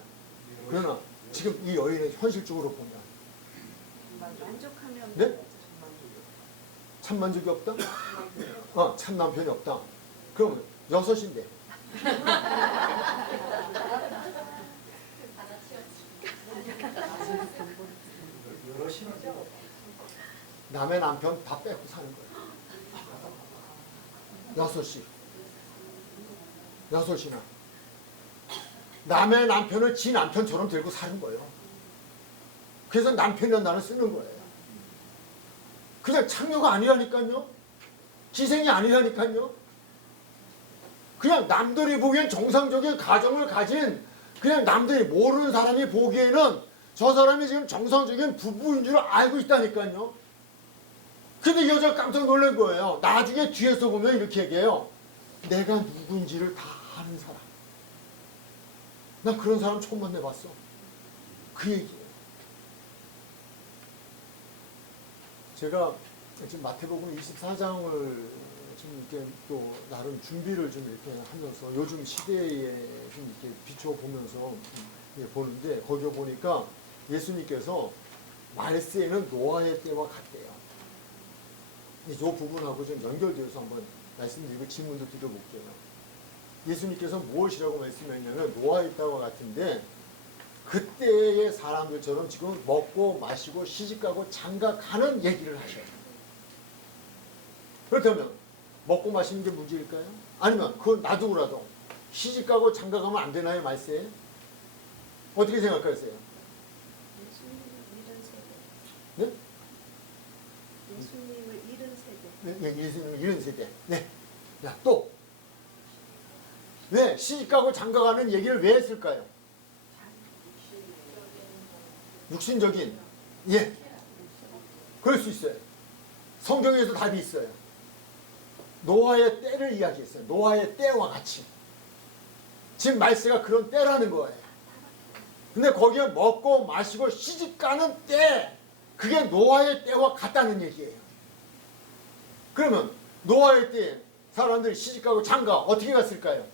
그러나 지금 이 여인의 현실적으로 보면 만족하면 네? 참 만족이 없다? 참 남편이 없다. 그러면 6인데. 남의 남편 다 뺏고 사는 거예요. 6이. 6이나. 남의 남편을 지 남편처럼 들고 사는 거예요. 그래서 남편이란 단어를 쓰는 거예요. 그냥 창녀가 아니라니까요. 기생이 아니라니까요. 그냥 남들이 보기엔 정상적인 가정을 가진 그냥 남들이 모르는 사람이 보기에는 저 사람이 지금 정상적인 부부인 줄 알고 있다니까요. 근데 이 여자가 깜짝 놀란 거예요. 나중에 뒤에서 보면 이렇게 얘기해요. 내가 누군지를 다 아는 사람. 난 그런 사람 처음 만나봤어. 그 얘기예요. 제가 지금 마태복음 24장을 좀 이렇게 또 나름 준비를 좀 이렇게 하면서 요즘 시대에 좀 이렇게 비추어 보면서 보는데 거기에 보니까 예수님께서 말세에는 노아의 때와 같대요. 이 부분하고 좀 연결되어서 한번 말씀드리고 질문도 드려볼게요. 예수님께서 무엇이라고 말씀했냐면 노아의 때와 같은데 그때의 사람들처럼 지금 먹고 마시고 시집가고 장가가는 얘기를 하셔요. 그렇다면 먹고 마시는 게 문제일까요? 아니면 그건 놔두고라도 시집가고 장가가면 안 되나요? 말세에? 어떻게 생각하세요? 예수님을 잃은 세대. 네? 예수님을 잃은 세대. 네, 예수님을 잃은 세대. 네. 야, 또. 왜 시집가고 장가가는 얘기를 왜 했을까요? 육신적인. 예. 그럴 수 있어요. 성경에서 답이 있어요. 노아의 때를 이야기했어요. 노아의 때와 같이. 지금 말세가 그런 때라는 거예요. 근데 거기에 먹고 마시고 시집가는 때, 그게 노아의 때와 같다는 얘기예요. 그러면 노아의 때 사람들이 시집가고 장가 어떻게 갔을까요?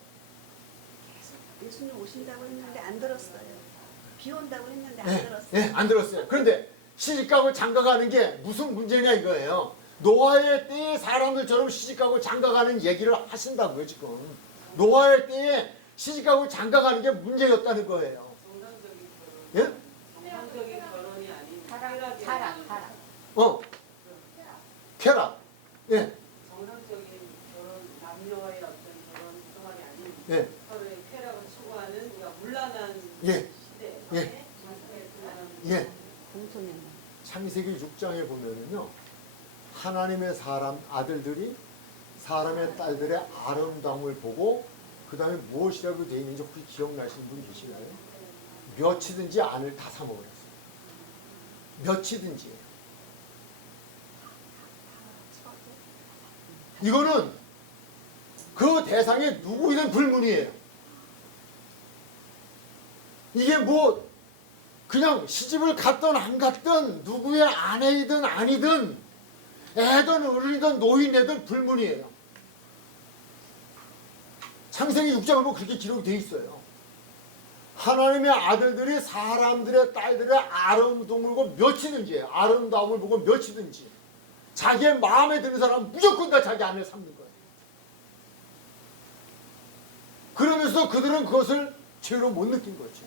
예수님 오신다고 했는데 안 들었어요. 비 온다고 했는데 안 네, 들었어요. 네, 안 들었어요. 그런데 시집가고 장가가는 게 무슨 문제냐 이거예요. 노아의 때에 사람들처럼 시집가고 장가가는 얘기를 하신다고요 지금. 노아의 때에 시집가고 장가가는 게 문제였다는 거예요. 정상적인 결혼. 예? 정상적인 결혼이 아닌 타락. 쾌락. 예. 정상적인 결혼, 남녀와의 어떤 결혼 생활이 아닌 예. 서로의 쾌락을 추구하는 우리가 문란한 예. 시대. 예. 정상의 예. 공소년. 창세기 6장에 보면은요. 하나님의 아들들이 사람의 딸들의 아름다움을 보고 그 다음에 무엇이라고 되어 있는지 혹시 기억나시는 분 계시나요? 몇이든지 안을 다 사먹었어요. 몇이든지. 이거는 그 대상에 누구이든 불문이에요. 이게 뭐 그냥 시집을 갔든 안 갔든 누구의 아내이든 아니든 애든 어른이든 노인이든 불문이에요. 창세기 6장을 보면 그렇게 기록이 되어 있어요. 하나님의 아들들이 사람들의 딸들의 아름다움을 보고 아름다움을 보고 몇이든지 자기의 마음에 드는 사람은 무조건 다 자기 아내를 삼는 거예요. 그러면서 그들은 그것을 죄로 못 느낀 거죠.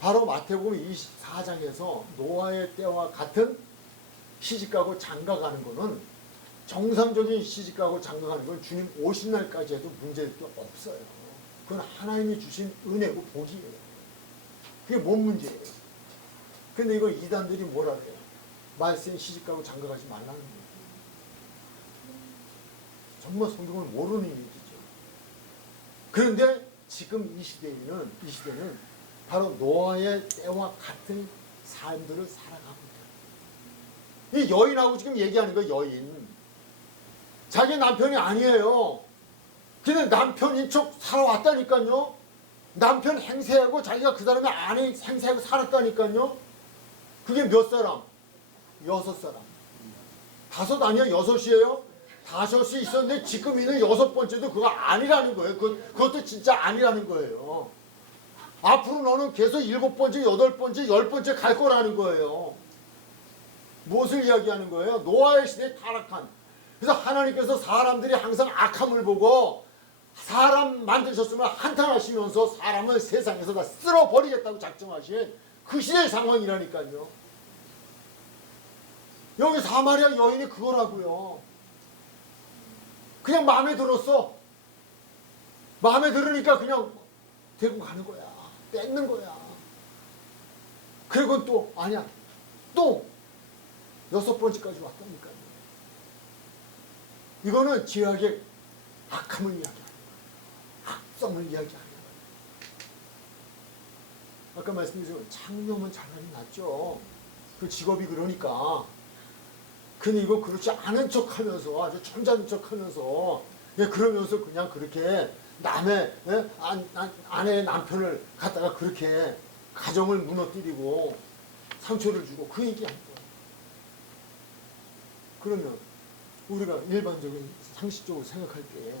바로 마태복음 24장에서 노아의 때와 같은 시집가고 장가가는 거는 정상적인 시집가고 장가가는 건 주님 오신 날까지 해도 문제가 없어요. 그건 하나님이 주신 은혜고 복이에요. 그게 뭔 문제예요? 근데 이걸 이단들이 뭐라 그래요? 말세인 시집가고 장가가지 말라는 거예요. 정말 성경을 모르는 얘기죠. 그런데 지금 이 시대는 바로 노아의 때와 같은 삶들을 살아가고 있다. 이 여인하고 지금 얘기하는 거예요. 여인. 자기 남편이 아니에요. 그냥 남편인 척 살아왔다니까요. 남편 행세하고 자기가 그 사람의 아내 행세하고 살았다니까요. 그게 몇 사람? 6사람. 5 아니야? 6이에요? 5이 있었는데 지금 있는 6번째도 그거 아니라는 거예요. 그것도 진짜 아니라는 거예요. 앞으로 너는 계속 7번째, 8번째, 10번째 갈 거라는 거예요. 무엇을 이야기하는 거예요? 노아의 시대에 타락한. 그래서 하나님께서 사람들이 항상 악함을 보고 사람 만드셨으면 한탄하시면서 사람을 세상에서 다 쓸어버리겠다고 작정하신 그 시대의 상황이라니까요. 여기 사마리아 여인이 그거라고요. 그냥 마음에 들었어. 마음에 들으니까 그냥 데리고 가는 거야. 뺏는 거야. 그리고 또 아니야. 또 6번째까지 왔다니까요. 이거는 죄악의 악함을 이야기하는 거예요. 악성을 이야기하는 거예요. 아까 말씀드린 창녀면 차라리 낫죠. 그 직업이 그러니까. 근데 이거 그렇지 않은 척하면서 아주 천자는 척하면서 그러면서 그냥 그렇게 남의 아내의 남편을 갖다가 그렇게 가정을 무너뜨리고 상처를 주고 그 얘기하는 거예요. 그러면 우리가 일반적인 상식적으로 생각할 때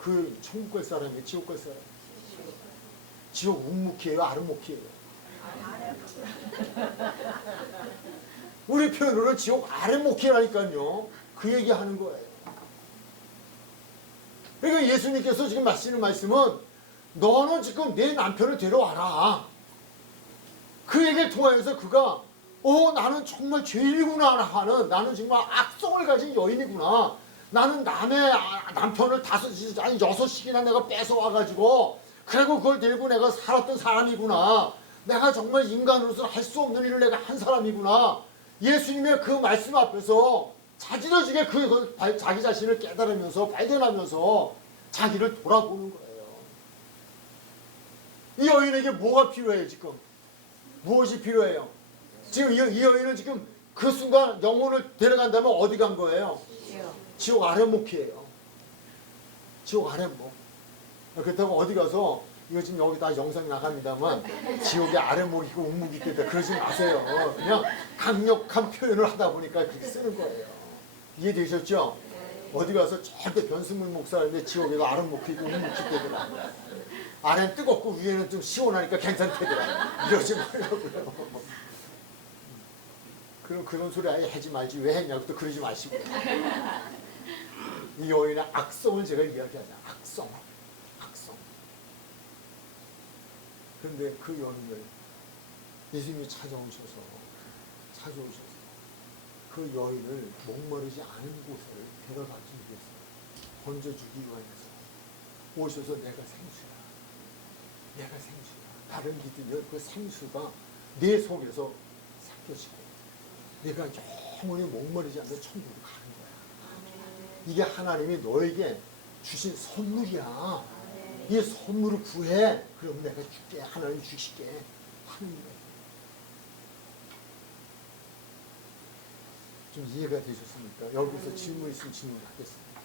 그 천국 갈 사람이 지옥 갈 사람? 지옥 묵묵히예요? 아름묵히예요? 우리 표현으로는 지옥 아름묵히라니까요. 그 얘기하는 거예요. 그러니까 예수님께서 지금 하시는 말씀은 너는 지금 내 남편을 데려와라. 그 얘기를 통하여서 그가 나는 정말 죄인이구나 하는, 나는 정말 악성을 가진 여인이구나. 나는 남의 남편을 5, 아니 6씩이나 내가 뺏어와가지고 그리고 그걸 데리고 내가 살았던 사람이구나. 내가 정말 인간으로서 할 수 없는 일을 내가 한 사람이구나. 예수님의 그 말씀 앞에서 자지러지게 자기 자신을 깨달으면서 발견하면서 자기를 돌아보는 거예요. 이 여인에게 뭐가 필요해요 지금? 무엇이 필요해요? 지금 이 여인은 지금 그 순간 영혼을 데려간다면 어디 간 거예요? 지옥 아랫목이에요. 지옥 아랫목. 그렇다고 어디 가서 이거 지금 여기 다 영상 나갑니다만 지옥의 아랫목이고 우묵이 있다 그러지 마세요. 그냥 강력한 표현을 하다 보니까 그렇게 쓰는 거예요. 이해되셨죠? 어디 가서 절대 변승문 목사인데 지옥에도 아랫목이고 우묵이 되더라. 아래는 뜨겁고 위에는 좀 시원하니까 괜찮대더라. 이러지 말라고요. 그럼 그런 소리 아예 하지 말지 왜 했냐고 또 그러지 마시고. 이 여인의 악성을 제가 이야기하자. 악성. 그런데 그 여인을 예수님이 찾아오셔서 그 여인을 목마르지 않은 곳을 데려가기 위해서 건져주기 위해서 오셔서 내가 생수야. 다른 기들이 그 생수가 내 속에서 삭혀지고 내가 영원히 목마르지 않는 천국으로 가는 거야. 이게 하나님이 너에게 주신 선물이야. 이 선물을 구해. 그럼 내가 줄게. 하나님 주실게. 하는 거예요. 좀 이해가 되셨습니까? 여기서 질문 있으면 질문하겠습니다.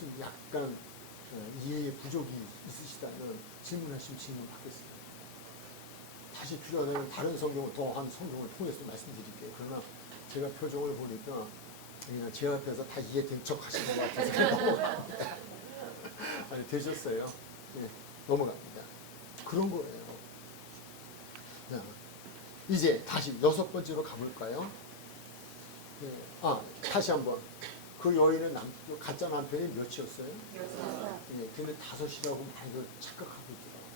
좀 약간 이해의 부족이 있으시다면 질문하시면 질문하겠습니다. 다시 필요하다면 다른 성경을 더한 성경을 통해서 말씀드릴게요. 그러나 제가 표정을 보니까 그냥 제 앞에서 다 이해된 척 하신 것 같아서 넘어갑니다. 아니 되셨어요? 네, 넘어갑니다. 그런 거예요. 자, 이제 다시 6번째로 가볼까요? 네, 다시 한번. 그 여인은 가짜 남편이 몇이었어요? 6. 네, 근데 5이라고 많이들 착각하고 있더라고요.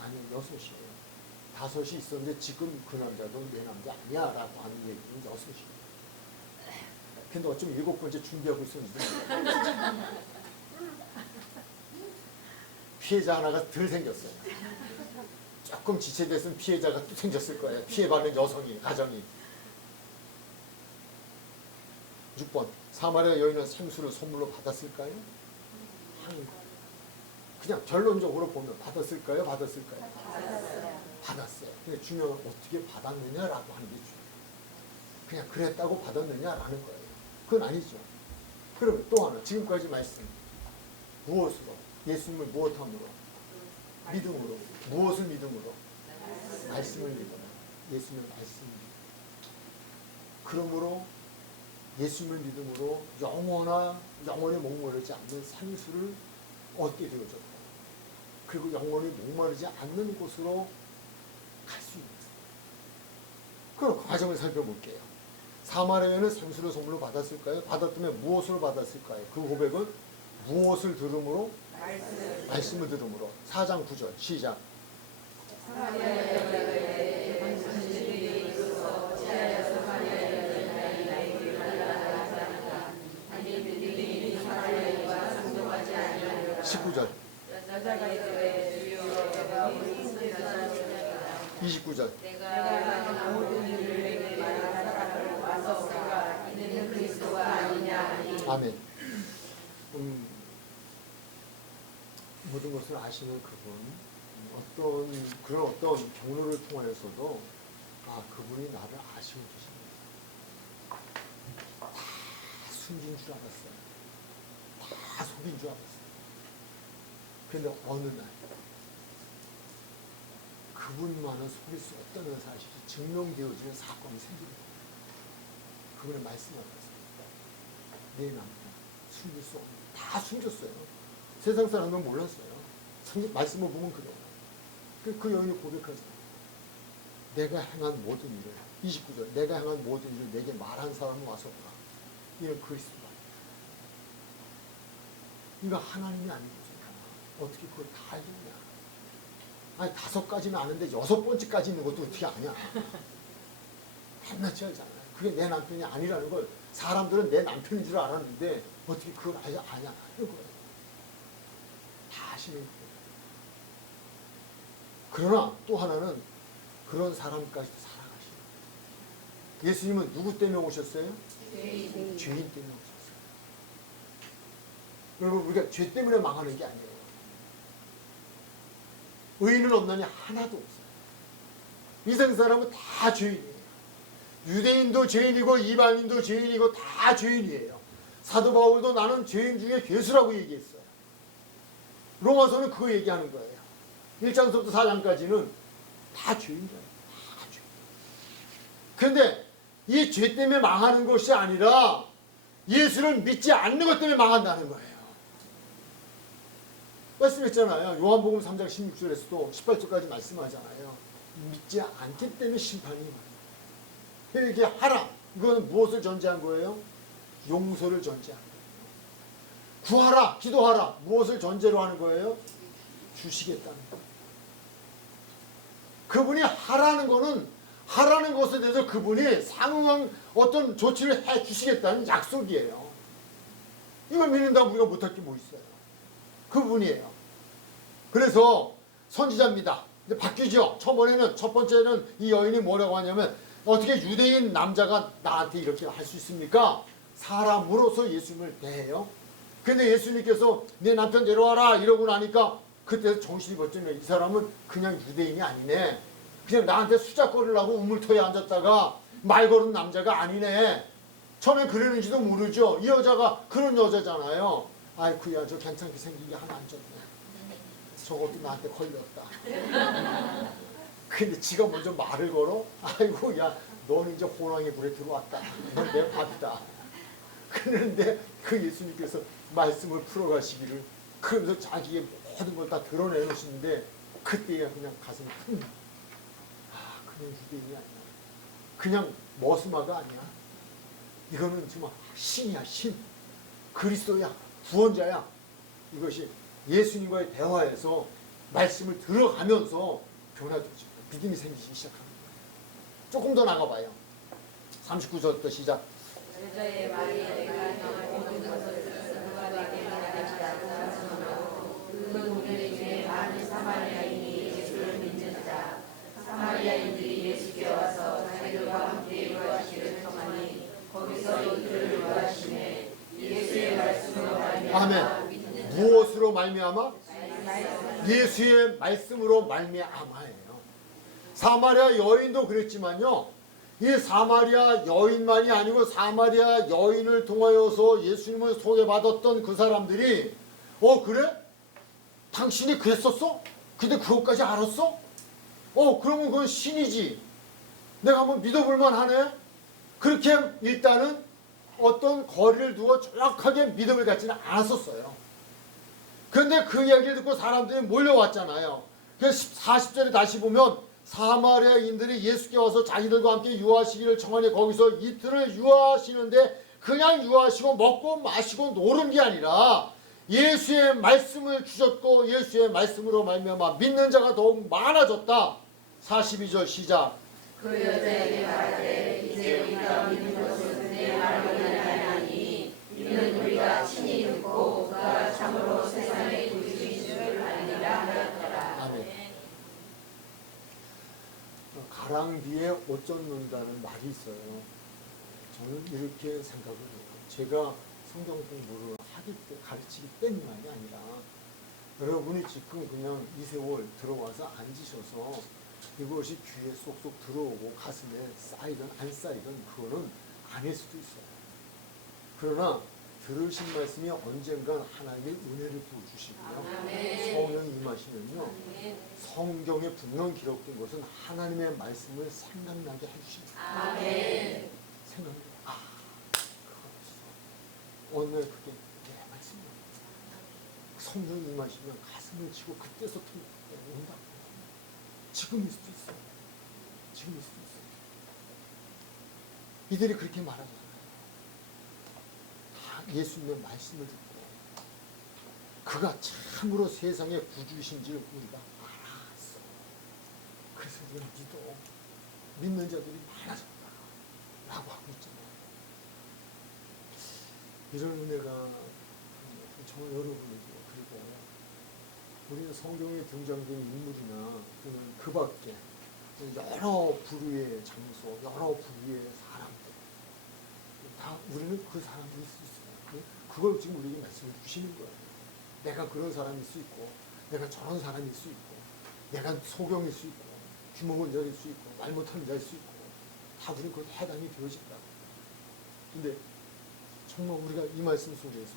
아니 6이에요. 5이 있었는데 지금 그 남자도 내 남자 아니야 라고 하는 얘기는 6이에요. 근데 어쩜 7번째 준비하고 있었는데 피해자 하나가 덜 생겼어요. 조금 지체됐으면 피해자가 또 생겼을 거예요. 피해받는 여성이, 가정이. 6번 사마리아 여인은 생수를 선물로 받았을까요? 그냥 결론적으로 보면 받았을까요? 받았을까요? 받았어요. 근데 중요한 건 어떻게 받았느냐라고 하는 게 중요해요. 그냥 그랬다고 받았느냐라는 거예요. 그건 아니죠. 그러면 또 하나 지금까지 말씀 무엇으로? 예수님을 무엇함으로? 믿음으로. 무엇을 믿음으로? 말씀을 믿음으로. 예수님을 말씀을 믿음으로. 그러므로 예수님을 믿음으로 영원히 목마르지 않는 생수를 얻게 되어졌다. 그리고 영원히 목마르지 않는 곳으로 갈 수 있는 거예요. 그럼 그 과정을 살펴볼게요. 사마리아는 생수를 선물로 받았을까요? 받았다면 무엇으로 받았을까요? 그 고백은 무엇을 들음으로? 말씀을 들음으로. 4장 9절 시작. (19절) 29절 아멘. 모든 것을 아시는 그분, 어떤 경로를 통하여서도 그분이 나를 아시고 계십니다. 다 숨긴 줄 알았어요. 다 속인 줄 알았어요. 그런데 어느 날 그분만은 속일 수 없다는 사실이 증명되어지는 사건이 생깁니다. 그분의 말씀 앞에서 내 남편 숨길 수 없는 다 숨겼어요. 세상 사람은 몰랐어요. 말씀을 보면 그래요. 그 여인이 고백하잖아요. 내가 행한 모든 일을 29절 내가 행한 모든 일을 내게 말한 사람은 와서 오라. 이는 그리스도다. 이거 하나님이 아닌 거잖아. 어떻게 그걸 다 알겠냐. 아니 5가지는 아는데 6번째까지 있는 것도 어떻게 아냐. 한낱이 알잖아요. 그게 내 남편이 아니라는 걸 사람들은 내 남편인 줄 알았는데 어떻게 그걸 아냐. 이런 거예요. 다 아시는 거예요. 그러나 또 하나는 그런 사람까지도 살아가시는 거예요. 예수님은 누구 때문에 오셨어요? 죄인 때문에 오셨어요. 여러분 우리가 죄 때문에 망하는 게 아니에요. 의인은 없나니 하나도 없어요. 이생 사람은 다 죄인이에요. 유대인도 죄인이고 이방인도 죄인이고 다 죄인이에요. 사도 바울도 나는 죄인 중에 괴수라고 얘기했어요. 로마서는 그거 얘기하는 거예요. 1장부터 4장까지는 다 죄인이에요. 다 죄인. 그런데 이 죄 때문에 망하는 것이 아니라 예수를 믿지 않는 것 때문에 망한다는 거예요. 말씀했잖아요. 요한복음 3장 16절에서도 18절까지 말씀하잖아요. 믿지 않기 때문에 심판이 임하는. 이게 하라. 이거는 무엇을 전제한 거예요? 용서를 전제한 거예요. 구하라. 기도하라. 무엇을 전제로 하는 거예요? 주시겠다는 거예요. 그분이 하라는 거는 하라는 것에 대해서 그분이 상응한 어떤 조치를 해 주시겠다는 약속이에요. 이걸 믿는다고 우리가 못할 게 뭐 있어요. 그분이에요. 그래서 선지자입니다. 근데 바뀌죠. 첫 번째는 이 여인이 뭐라고 하냐면 어떻게 유대인 남자가 나한테 이렇게 할 수 있습니까? 사람으로서 예수님을 대해요. 근데 예수님께서 내 남편 데려와라 이러고 나니까 그때 정신이 번쩍이네. 이 사람은 그냥 유대인이 아니네. 그냥 나한테 수작거리려고 우물터에 앉았다가 말 거는 남자가 아니네. 처음에 그러는지도 모르죠. 이 여자가 그런 여자잖아요. 아이쿠야 저 괜찮게 생긴 게 하나 안 줬네. 저것도 나한테 걸렸다. 근데 지가 먼저 말을 걸어? 아이고 야 너는 이제 호랑이 불에 들어왔다. 넌 내 밥이다. 그런데 그 예수님께서 말씀을 풀어가시기를 그러면서 자기의 모든 걸 다 드러내놓으시는데 그때야 그냥 가슴이 쿵. 그냥 유대인이 아니야. 그냥 머스마가 아니야. 이거는 정말 신이야 신. 그리스도야. 구원자야. 이것이 예수님과의 대화에서 말씀을 들어가면서 변화되죠. 믿음이 생기기 시작합니다. 조금 더 나가봐요. 39절부터 시작. 여자의 말이 내가 모든 것을 누가 내게 말하리라. 그 동네 중에 많은 사마리아인이 예수를 믿는 자. 사마리아인들이 예수께 와서 자기들과 함께 요하시기를 청하니 거기서 이들을 요하시 아멘. 무엇으로 말미암아? 예수의 말씀으로 말미암아예요. 사마리아 여인도 그랬지만요. 이 사마리아 여인만이 아니고 사마리아 여인을 통하여서 예수님을 소개받았던 그 사람들이 그래? 당신이 그랬었어? 근데 그것까지 알았어? 그러면 그건 신이지. 내가 한번 믿어볼만 하네? 그렇게 일단은 어떤 거리를 두고 정확하게 믿음을 갖지는 않았었어요. 그런데 그 이야기를 듣고 사람들이 몰려왔잖아요. 그래서 40절에 다시 보면 사마리아인들이 예수께 와서 자기들과 함께 유하시기를 청하니 거기서 이틀을 유하시는데 그냥 유하시고 먹고 마시고 노는 게 아니라 예수의 말씀을 주셨고 예수의 말씀으로 말미암아 믿는 자가 더욱 많아졌다. 42절 시작. 그 여자에게 말하되 이제 우리가 믿는 것은 내 말로 인하여나니 이는 우리가 친히 듣고 그가 참으로 세상의 구주이신 줄 알리라 하였더라. 아멘. 가랑 뒤에 옷 젖는다는 말이 있어요. 저는 이렇게 생각을 해요. 제가 성경 공부를 하기 때 가르치기 때문만이 아니라 여러분이 지금 그냥 이 세월 들어와서 앉으셔서 이것이 귀에 쏙쏙 들어오고 가슴에 쌓이든 안 쌓이든 그거는 아닐 수도 있어요. 그러나 들으신 말씀이 언젠간 하나님의 은혜를 부어주시고요. 성령이 임하시면요. 성경에 분명 기록된 것은 하나님의 말씀을 생각나게 해주십니다. 아멘. 생각나게. 그거 어느 날 그게 내 말씀이야. 성령이 임하시면 가슴을 치고 그때서부터 온다. 지금일 수도 있어. 지금일 수도 있어. 이들이 그렇게 말하잖아요. 다 예수님의 말씀을 듣고 그가 참으로 세상의 구주이신지 우리가 알았어. 그래서 우리가 믿는 자들이 많아졌다 라고 하고 있잖아요. 이런 은혜가 정말 여러분에게 그리고 우리는 성경에 등장된 인물이나 또는 그 밖에 여러 부류의 장소, 여러 부류의 사람들 다 우리는 그 사람들이 있을 수 있어요. 그걸 지금 우리에게 말씀해 주시는 거예요. 내가 그런 사람일 수 있고 내가 저런 사람일 수 있고 내가 소경일 수 있고 귀먹은 자일 수 있고 말 못하는 자일 수 있고 다 우리는 그것에 해당이 되어진다. 근데 정말 우리가 이 말씀 속에서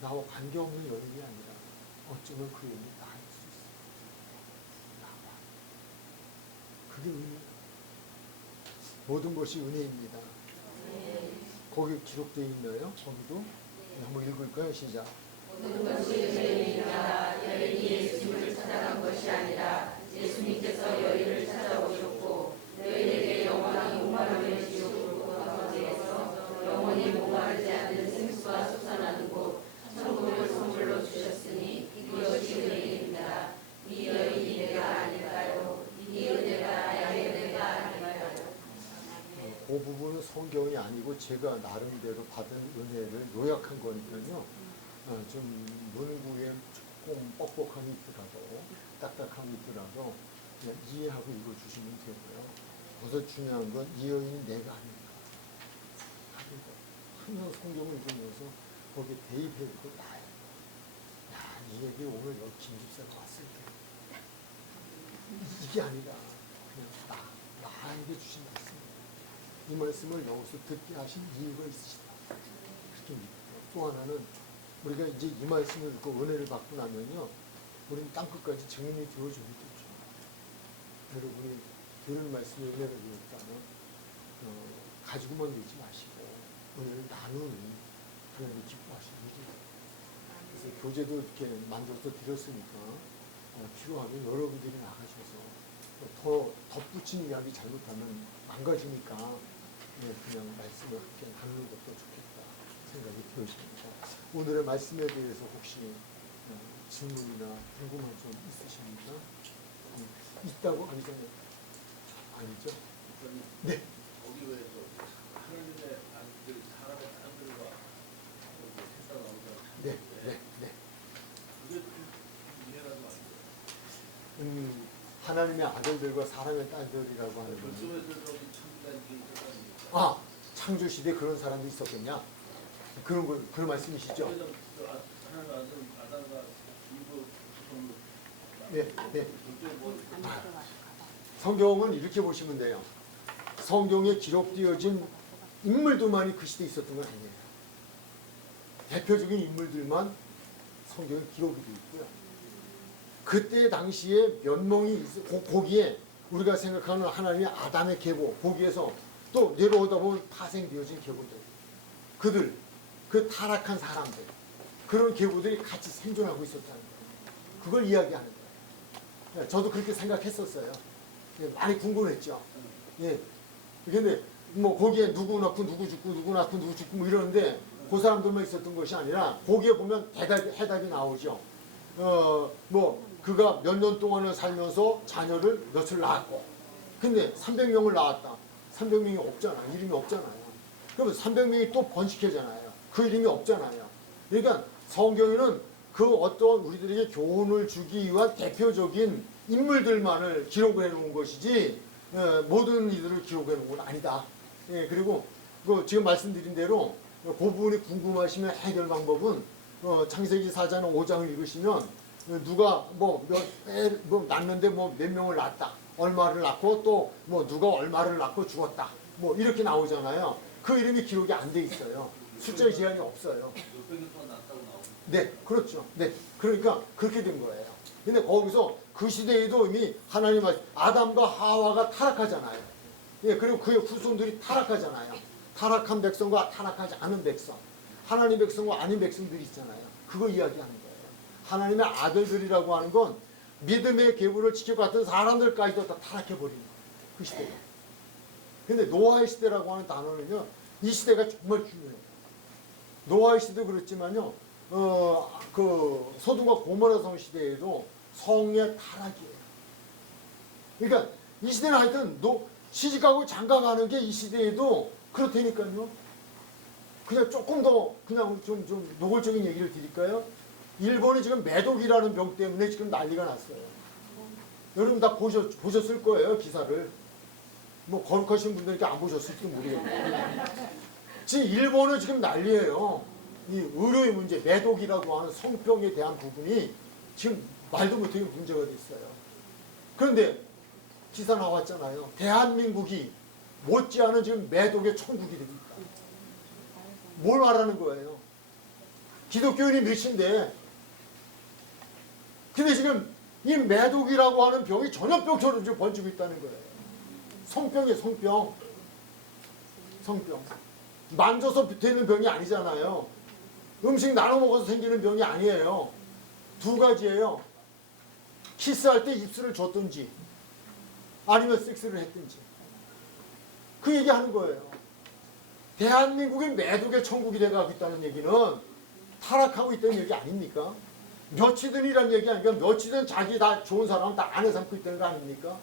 나와 관계없는 연인이 아니라 어쩌면 그 연인이 나일 수 있어. 나와. 그게 은혜야. 모든 것이 은혜입니다. 거기 기록되어 있나요? 거기도? 네, 한번 읽을까요? 시작. 모든 것이 은혜입니다. 여인이 예수님을 찾아간 것이 아니라 예수님께서 여인을 찾아오셨고 여인에게 영원한 목마름의 지옥으로 거기에서 영원히 목마르지 않는 생수가 솟아나는 곳 천국을 선물로 주셨으니 이것이 은혜입니다. 이 여인이 내가 아닐까요? 이 은혜가 나의 은혜가 아닐까요? 그 부분은 성경이 아니고 제가 나름대로 받은 은혜를 요약한 거니까요. 좀 문구에 조금 뻑뻑함이 있더라도 딱딱함이 있더라도 그냥 이해하고 읽어주시면 되고요. 거기서 중요한 건 이 여인이 내가 아닐까. 항상 성경을 읽으면서 거기에 대입해야 되고 나예요. 야, 이 얘기 오늘 여기 김 집사가 왔을 때 이게 아니라 그냥 나에게 주신 말씀이에요. 이 말씀을 여기서 듣게 하신 이유가 있으시다. 그렇게 믿고요. 또 하나는 우리가 이제 이 말씀을 듣고 은혜를 받고 나면요. 우리는 땅끝까지 증인이 되어줘야 되죠. 여러분이 들은 말씀에 은혜를 주었다면 가지고만 되지 마시고 은혜를 나누는 하나님이 기뻐하시는 일이에요. 그래서 교재도 이렇게 만들어서 드렸으니까 필요하면 여러분들이 나가셔서 더 덧붙이는 이야기 잘못하면 망가지니까 그냥 말씀을 함께 나누는 것도 좋겠다 생각이 들어집니다. 오늘의 말씀에 대해서 혹시 질문이나 궁금한 점 있으십니까? 있다고 하기 전에 아니죠? 네. 거기 왜 하나님의 아들 사람의 아들과 했다 나오잖아요. 네, 네, 네. 그게 이해라도 안 돼요. 하나님의 아들들과 사람의 딸들이라고 하는 거죠. 벌써에서 저기 창조가 이게 있었다니까. 창조 시대에 그런 사람도 있었겠냐? 그런 말씀이시죠? 그래서 하나님 아담과 이브 네, 네. 그때 뭐 성경은 이렇게 보시면 돼요. 성경에 기록되어진 인물들만이 그 시대에 있었던 건 아니에요. 대표적인 인물들만 성경에 기록이 되어 있고요. 그때 당시에 몇 명이 거기에 우리가 생각하는 하나님의 아담의 계보, 거기에서 또 내려오다 보면 파생되어진 계보들, 그들, 그 타락한 사람들, 그런 계보들이 같이 생존하고 있었다는 거예요. 그걸 이야기하는 거예요. 저도 그렇게 생각했었어요. 많이 궁금했죠. 예. 근데 뭐 거기에 누구 낳고 누구 죽고 누구 낳고 누구 죽고 뭐 이러는데 그 사람들만 있었던 것이 아니라 거기에 보면 해답이 나오죠. 뭐 그가 몇 년 동안을 살면서 자녀를 몇을 낳았고, 근데 300명을 낳았다. 300명이 없잖아. 이름이 없잖아요. 그러면 300명이 또 번식해잖아요. 그 이름이 없잖아요. 그러니까 성경에는 그 어떤 우리들에게 교훈을 주기 위한 대표적인 인물들만을 기록을 해놓은 것이지 모든 이들을 기록해 놓은 건 아니다. 예, 그리고 지금 말씀드린 대로 그 부분이 궁금하시면 해결 방법은 창세기 4장 5장을 읽으시면 누가 뭐 낳는데 뭐 몇 명을 낳았다, 얼마를 낳고 또 뭐 누가 얼마를 낳고 죽었다, 뭐 이렇게 나오잖아요. 그 이름이 기록이 안 돼 있어요. 숫자 제한이 없어요. 몇백 년 동안 낳았다고 나오고. 네, 그렇죠. 네, 그러니까 그렇게 된 거예요. 근데 거기서 그 시대에도 이미 하나님 아담과 하와가 타락하잖아요. 예, 그리고 그의 후손들이 타락하잖아요. 타락한 백성과 타락하지 않은 백성, 하나님 백성과 아닌 백성들이 있잖아요. 그거 이야기하는 거예요. 하나님의 아들들이라고 하는 건 믿음의 계보를 지켜갔던 사람들까지도 다 타락해버리는 거예요. 그 시대가. 근데 노아의 시대라고 하는 단어는요, 이 시대가 정말 중요해요. 노아의 시대도 그렇지만요, 그 소돔과 고모라 성 시대에도 성의 타락이에요. 그러니까 이 시대는 하여튼 시집가고 장가가는 게 이 시대에도 그렇다니까요. 그냥 조금 더 그냥 좀 노골적인 얘기를 드릴까요? 일본이 지금 매독이라는 병 때문에 지금 난리가 났어요. 여러분 다 보셨을 거예요, 기사를. 뭐 거룩하신 분들께 안 보셨을지도 모르겠고. 지금 일본은 지금 난리예요. 이 의료의 문제, 매독이라고 하는 성병에 대한 부분이 지금 말도 못하게 문제가 됐어요. 그런데 기사 나왔잖아요. 대한민국이 못지않은 지금 매독의 천국이 됩니다. 뭘 말하는 거예요? 기독교인이 몇인데, 근데 지금 이 매독이라고 하는 병이 전염병처럼 지금 번지고 있다는 거예요. 성병이에요, 성병. 성병. 만져서 붙어있는 병이 아니잖아요. 음식 나눠 먹어서 생기는 병이 아니에요. 두 가지예요. 키스할 때 입술을 줬든지 아니면 섹스를 했든지. 그 얘기하는 거예요. 대한민국이 매독의 천국이 돼가고 있다는 얘기는 타락하고 있다는 얘기 아닙니까? 며치든이라는 얘기 아니까 며치든 자기 다 좋은 사람은 다 아내 삼고 있다는 거 아닙니까?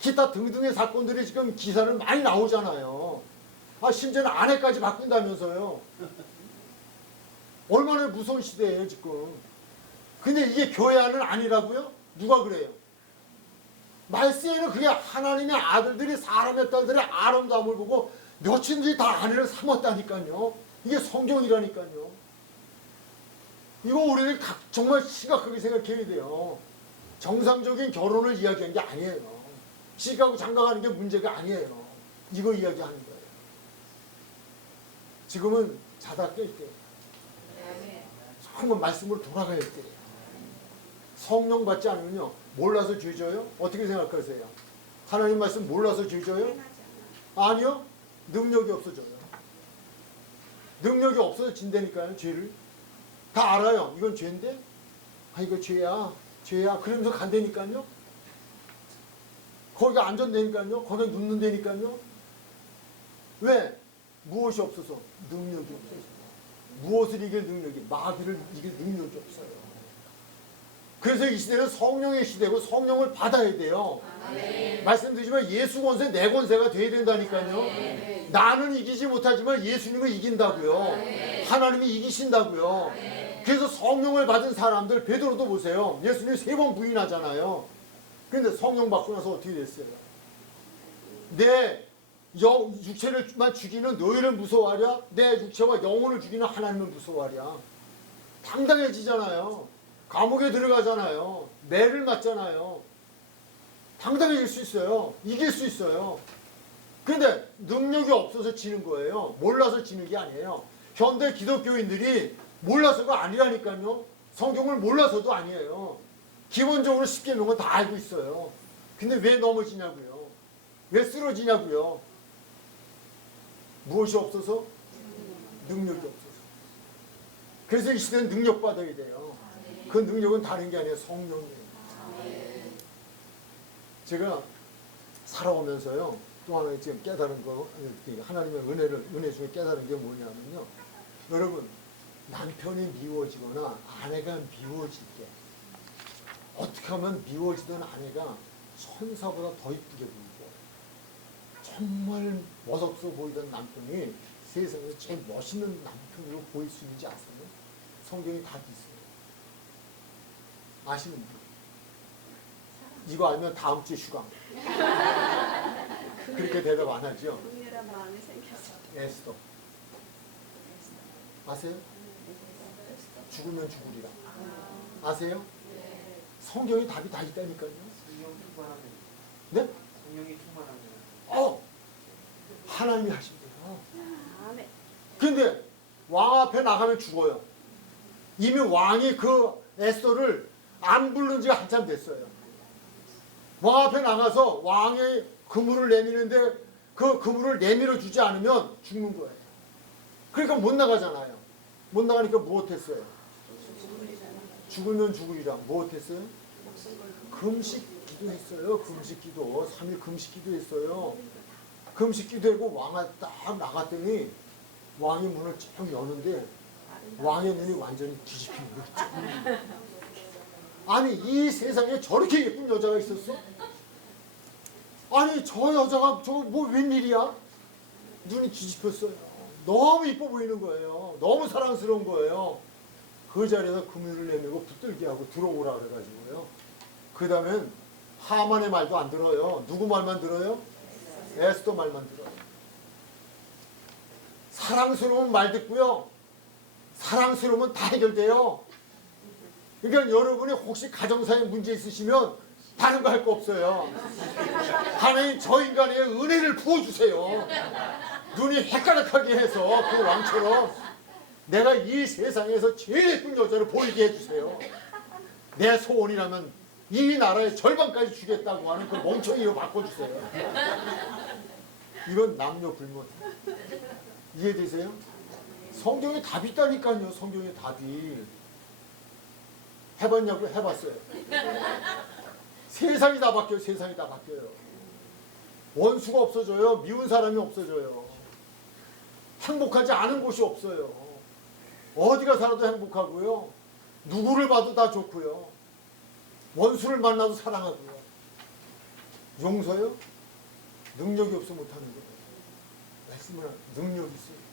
기타 등등의 사건들이 지금 기사를 많이 나오잖아요. 심지어는 아내까지 바꾼다면서요. 얼마나 무서운 시대예요 지금. 근데 이게 교회 안은 아니라고요? 누가 그래요? 말세에는 그게 하나님의 아들들이 사람의 딸들의 아름다움을 보고 며칠들이 다 아내를 삼았다니까요. 이게 성경이라니까요. 이거 우리는 정말 심각하게 생각해야 돼요. 정상적인 결혼을 이야기한 게 아니에요. 시집가고 장가가는 게 문제가 아니에요. 이거 이야기하는 거예요. 지금은 자다 깰 때 한번 말씀으로 돌아가야 돼. 성령 받지 않으면요, 몰라서 죄져요? 어떻게 생각하세요? 하나님 말씀 몰라서 죄져요? 아니요, 능력이 없어져요. 능력이 없어진다니까요. 죄를 다 알아요. 이건 죄인데, 이거 죄야 그러면서 간다니까요. 거기가 안전되니까요. 거기가 눕는다니까요. 왜? 무엇이 없어서? 능력이 없어서. 무엇을 이길 능력이, 마귀를 이길 능력이 없어요. 그래서 이 시대는 성령의 시대고 성령을 받아야 돼요. 말씀드리지만 예수 권세 내 권세가 돼야 된다니까요. 나는 이기지 못하지만 예수님은 이긴다고요. 하나님이 이기신다고요. 그래서 성령을 받은 사람들, 베드로도 보세요. 예수님이 3번 부인하잖아요. 그런데 성령 받고 나서 어떻게 됐어요? 내 육체를만 죽이는 너희를 무서워하랴? 내 육체와 영혼을 죽이는 하나님을 무서워하랴? 당당해지잖아요. 감옥에 들어가잖아요. 매를 맞잖아요. 당당해질 수 있어요. 이길 수 있어요. 그런데 능력이 없어서 지는 거예요. 몰라서 지는 게 아니에요. 현대 기독교인들이 몰라서가 아니라니까요. 성경을 몰라서도 아니에요. 기본적으로 10계명은 다 알고 있어요. 근데 왜 넘어지냐고요. 왜 쓰러지냐고요. 무엇이 없어서? 능력이 없어서. 그래서 이 시대는 능력 받아야 돼요. 그 능력은 다른 게 아니에요. 성령이에요. 제가 살아오면서요. 또 하나 지금 깨달은 거, 하나님의 은혜 중에 깨달은 게 뭐냐면요. 여러분, 남편이 미워지거나 아내가 미워질 때 어떻게 하면 미워지던 아내가 천사보다 더 이쁘게 보이고 정말 멋없어 보이던 남편이 세상에서 제일 멋있는 남편으로 보일 수 있는지 아세요? 성경이 답이 있어요. 아시는 분? 이거 알면 다음 주에 휴가. 그렇게 대답 안 하죠? 은혜란 마음이 생겼어. 에스더. 아세요? 죽으면 죽으리라. 아세요? 성경에 답이 다 있다니까요. 성령 충만하면. 네? 성령이 충만하면. 하나님이 하신대요. 아멘. 근데 왕 앞에 나가면 죽어요. 이미 왕이 그 에스더를 안 부른 지가 한참 됐어요. 왕 앞에 나가서 왕의 그물을 내미는데 그 그물을 내밀어 주지 않으면 죽는 거예요. 그러니까 못 나가잖아요. 못 나가니까 무엇했어요? 죽으면 죽으리라. 무엇했어요? 금식 기도했어요. 금식 기도. 3일 금식 기도했어요. 금식 기도하고 왕이 딱 나갔더니 왕이 문을 쭉 여는데 왕의 눈이 완전히 뒤집힌 거였죠. 아니 이 세상에 저렇게 예쁜 여자가 있었어? 아니 저 여자가 저거 뭐 웬일이야? 눈이 뒤집혔어요. 너무 이뻐 보이는 거예요. 너무 사랑스러운 거예요. 그 자리에서 그물을 내밀고 붙들게 하고 들어오라 그래가지고요. 그 다음엔 하만의 말도 안 들어요. 누구 말만 들어요? 에스더 말만 들어요. 사랑스러운 말 듣고요. 사랑스러우면 다 해결돼요. 그러니까 여러분이 혹시 가정사에 문제 있으시면 다른 거 할 거 없어요. 하나님 저 인간의 은혜를 부어주세요. 눈이 헷갈락하게 해서 그 왕처럼 내가 이 세상에서 제일 예쁜 여자를 보이게 해주세요. 내 소원이라면 이 나라의 절반까지 주겠다고 하는 그 멍청이로 바꿔주세요. 이건 남녀 불문. 이해되세요? 성경에 답이 있다니까요. 성경에 답이. 해봤냐고요? 해봤어요. 세상이 다 바뀌어요. 세상이 다 바뀌어요. 원수가 없어져요. 미운 사람이 없어져요. 행복하지 않은 곳이 없어요. 어디가 살아도 행복하고요. 누구를 봐도 다 좋고요. 원수를 만나도 사랑하고요. 용서요? 능력이 없어 못하는 거예요. 말씀을 능력이 있어요.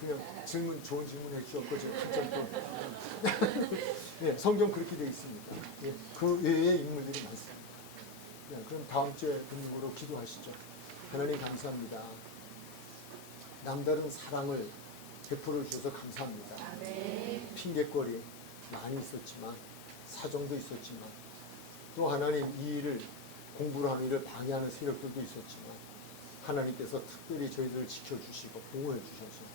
그냥 질문 좋은 질문 해주셨고 제가 진짜 또 예, 성경 그렇게 되어 있습니다. 예, 그 외의 인물들이 많습니다. 예, 그럼 다음 주에 분으로 기도하시죠. 하나님 감사합니다. 남다른 사랑을 베풀어 주셔서 감사합니다. 핑계거리 많이 있었지만 사정도 있었지만 또 하나님 이 일을 공부를 하는 일을 방해하는 세력들도 있었지만 하나님께서 특별히 저희들을 지켜주시고 보호해 주셔서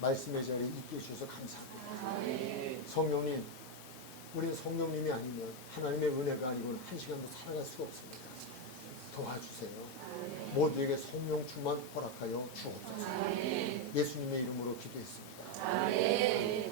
말씀의 자리에 있게 해주셔서 감사합니다. 성령님, 우리는 성령님이 아니면 하나님의 은혜가 아니고는 한 시간도 살아갈 수가 없습니다. 도와주세요. 모두에게 성령 충만 허락하여 주옵소서. 예수님의 이름으로 기도했습니다.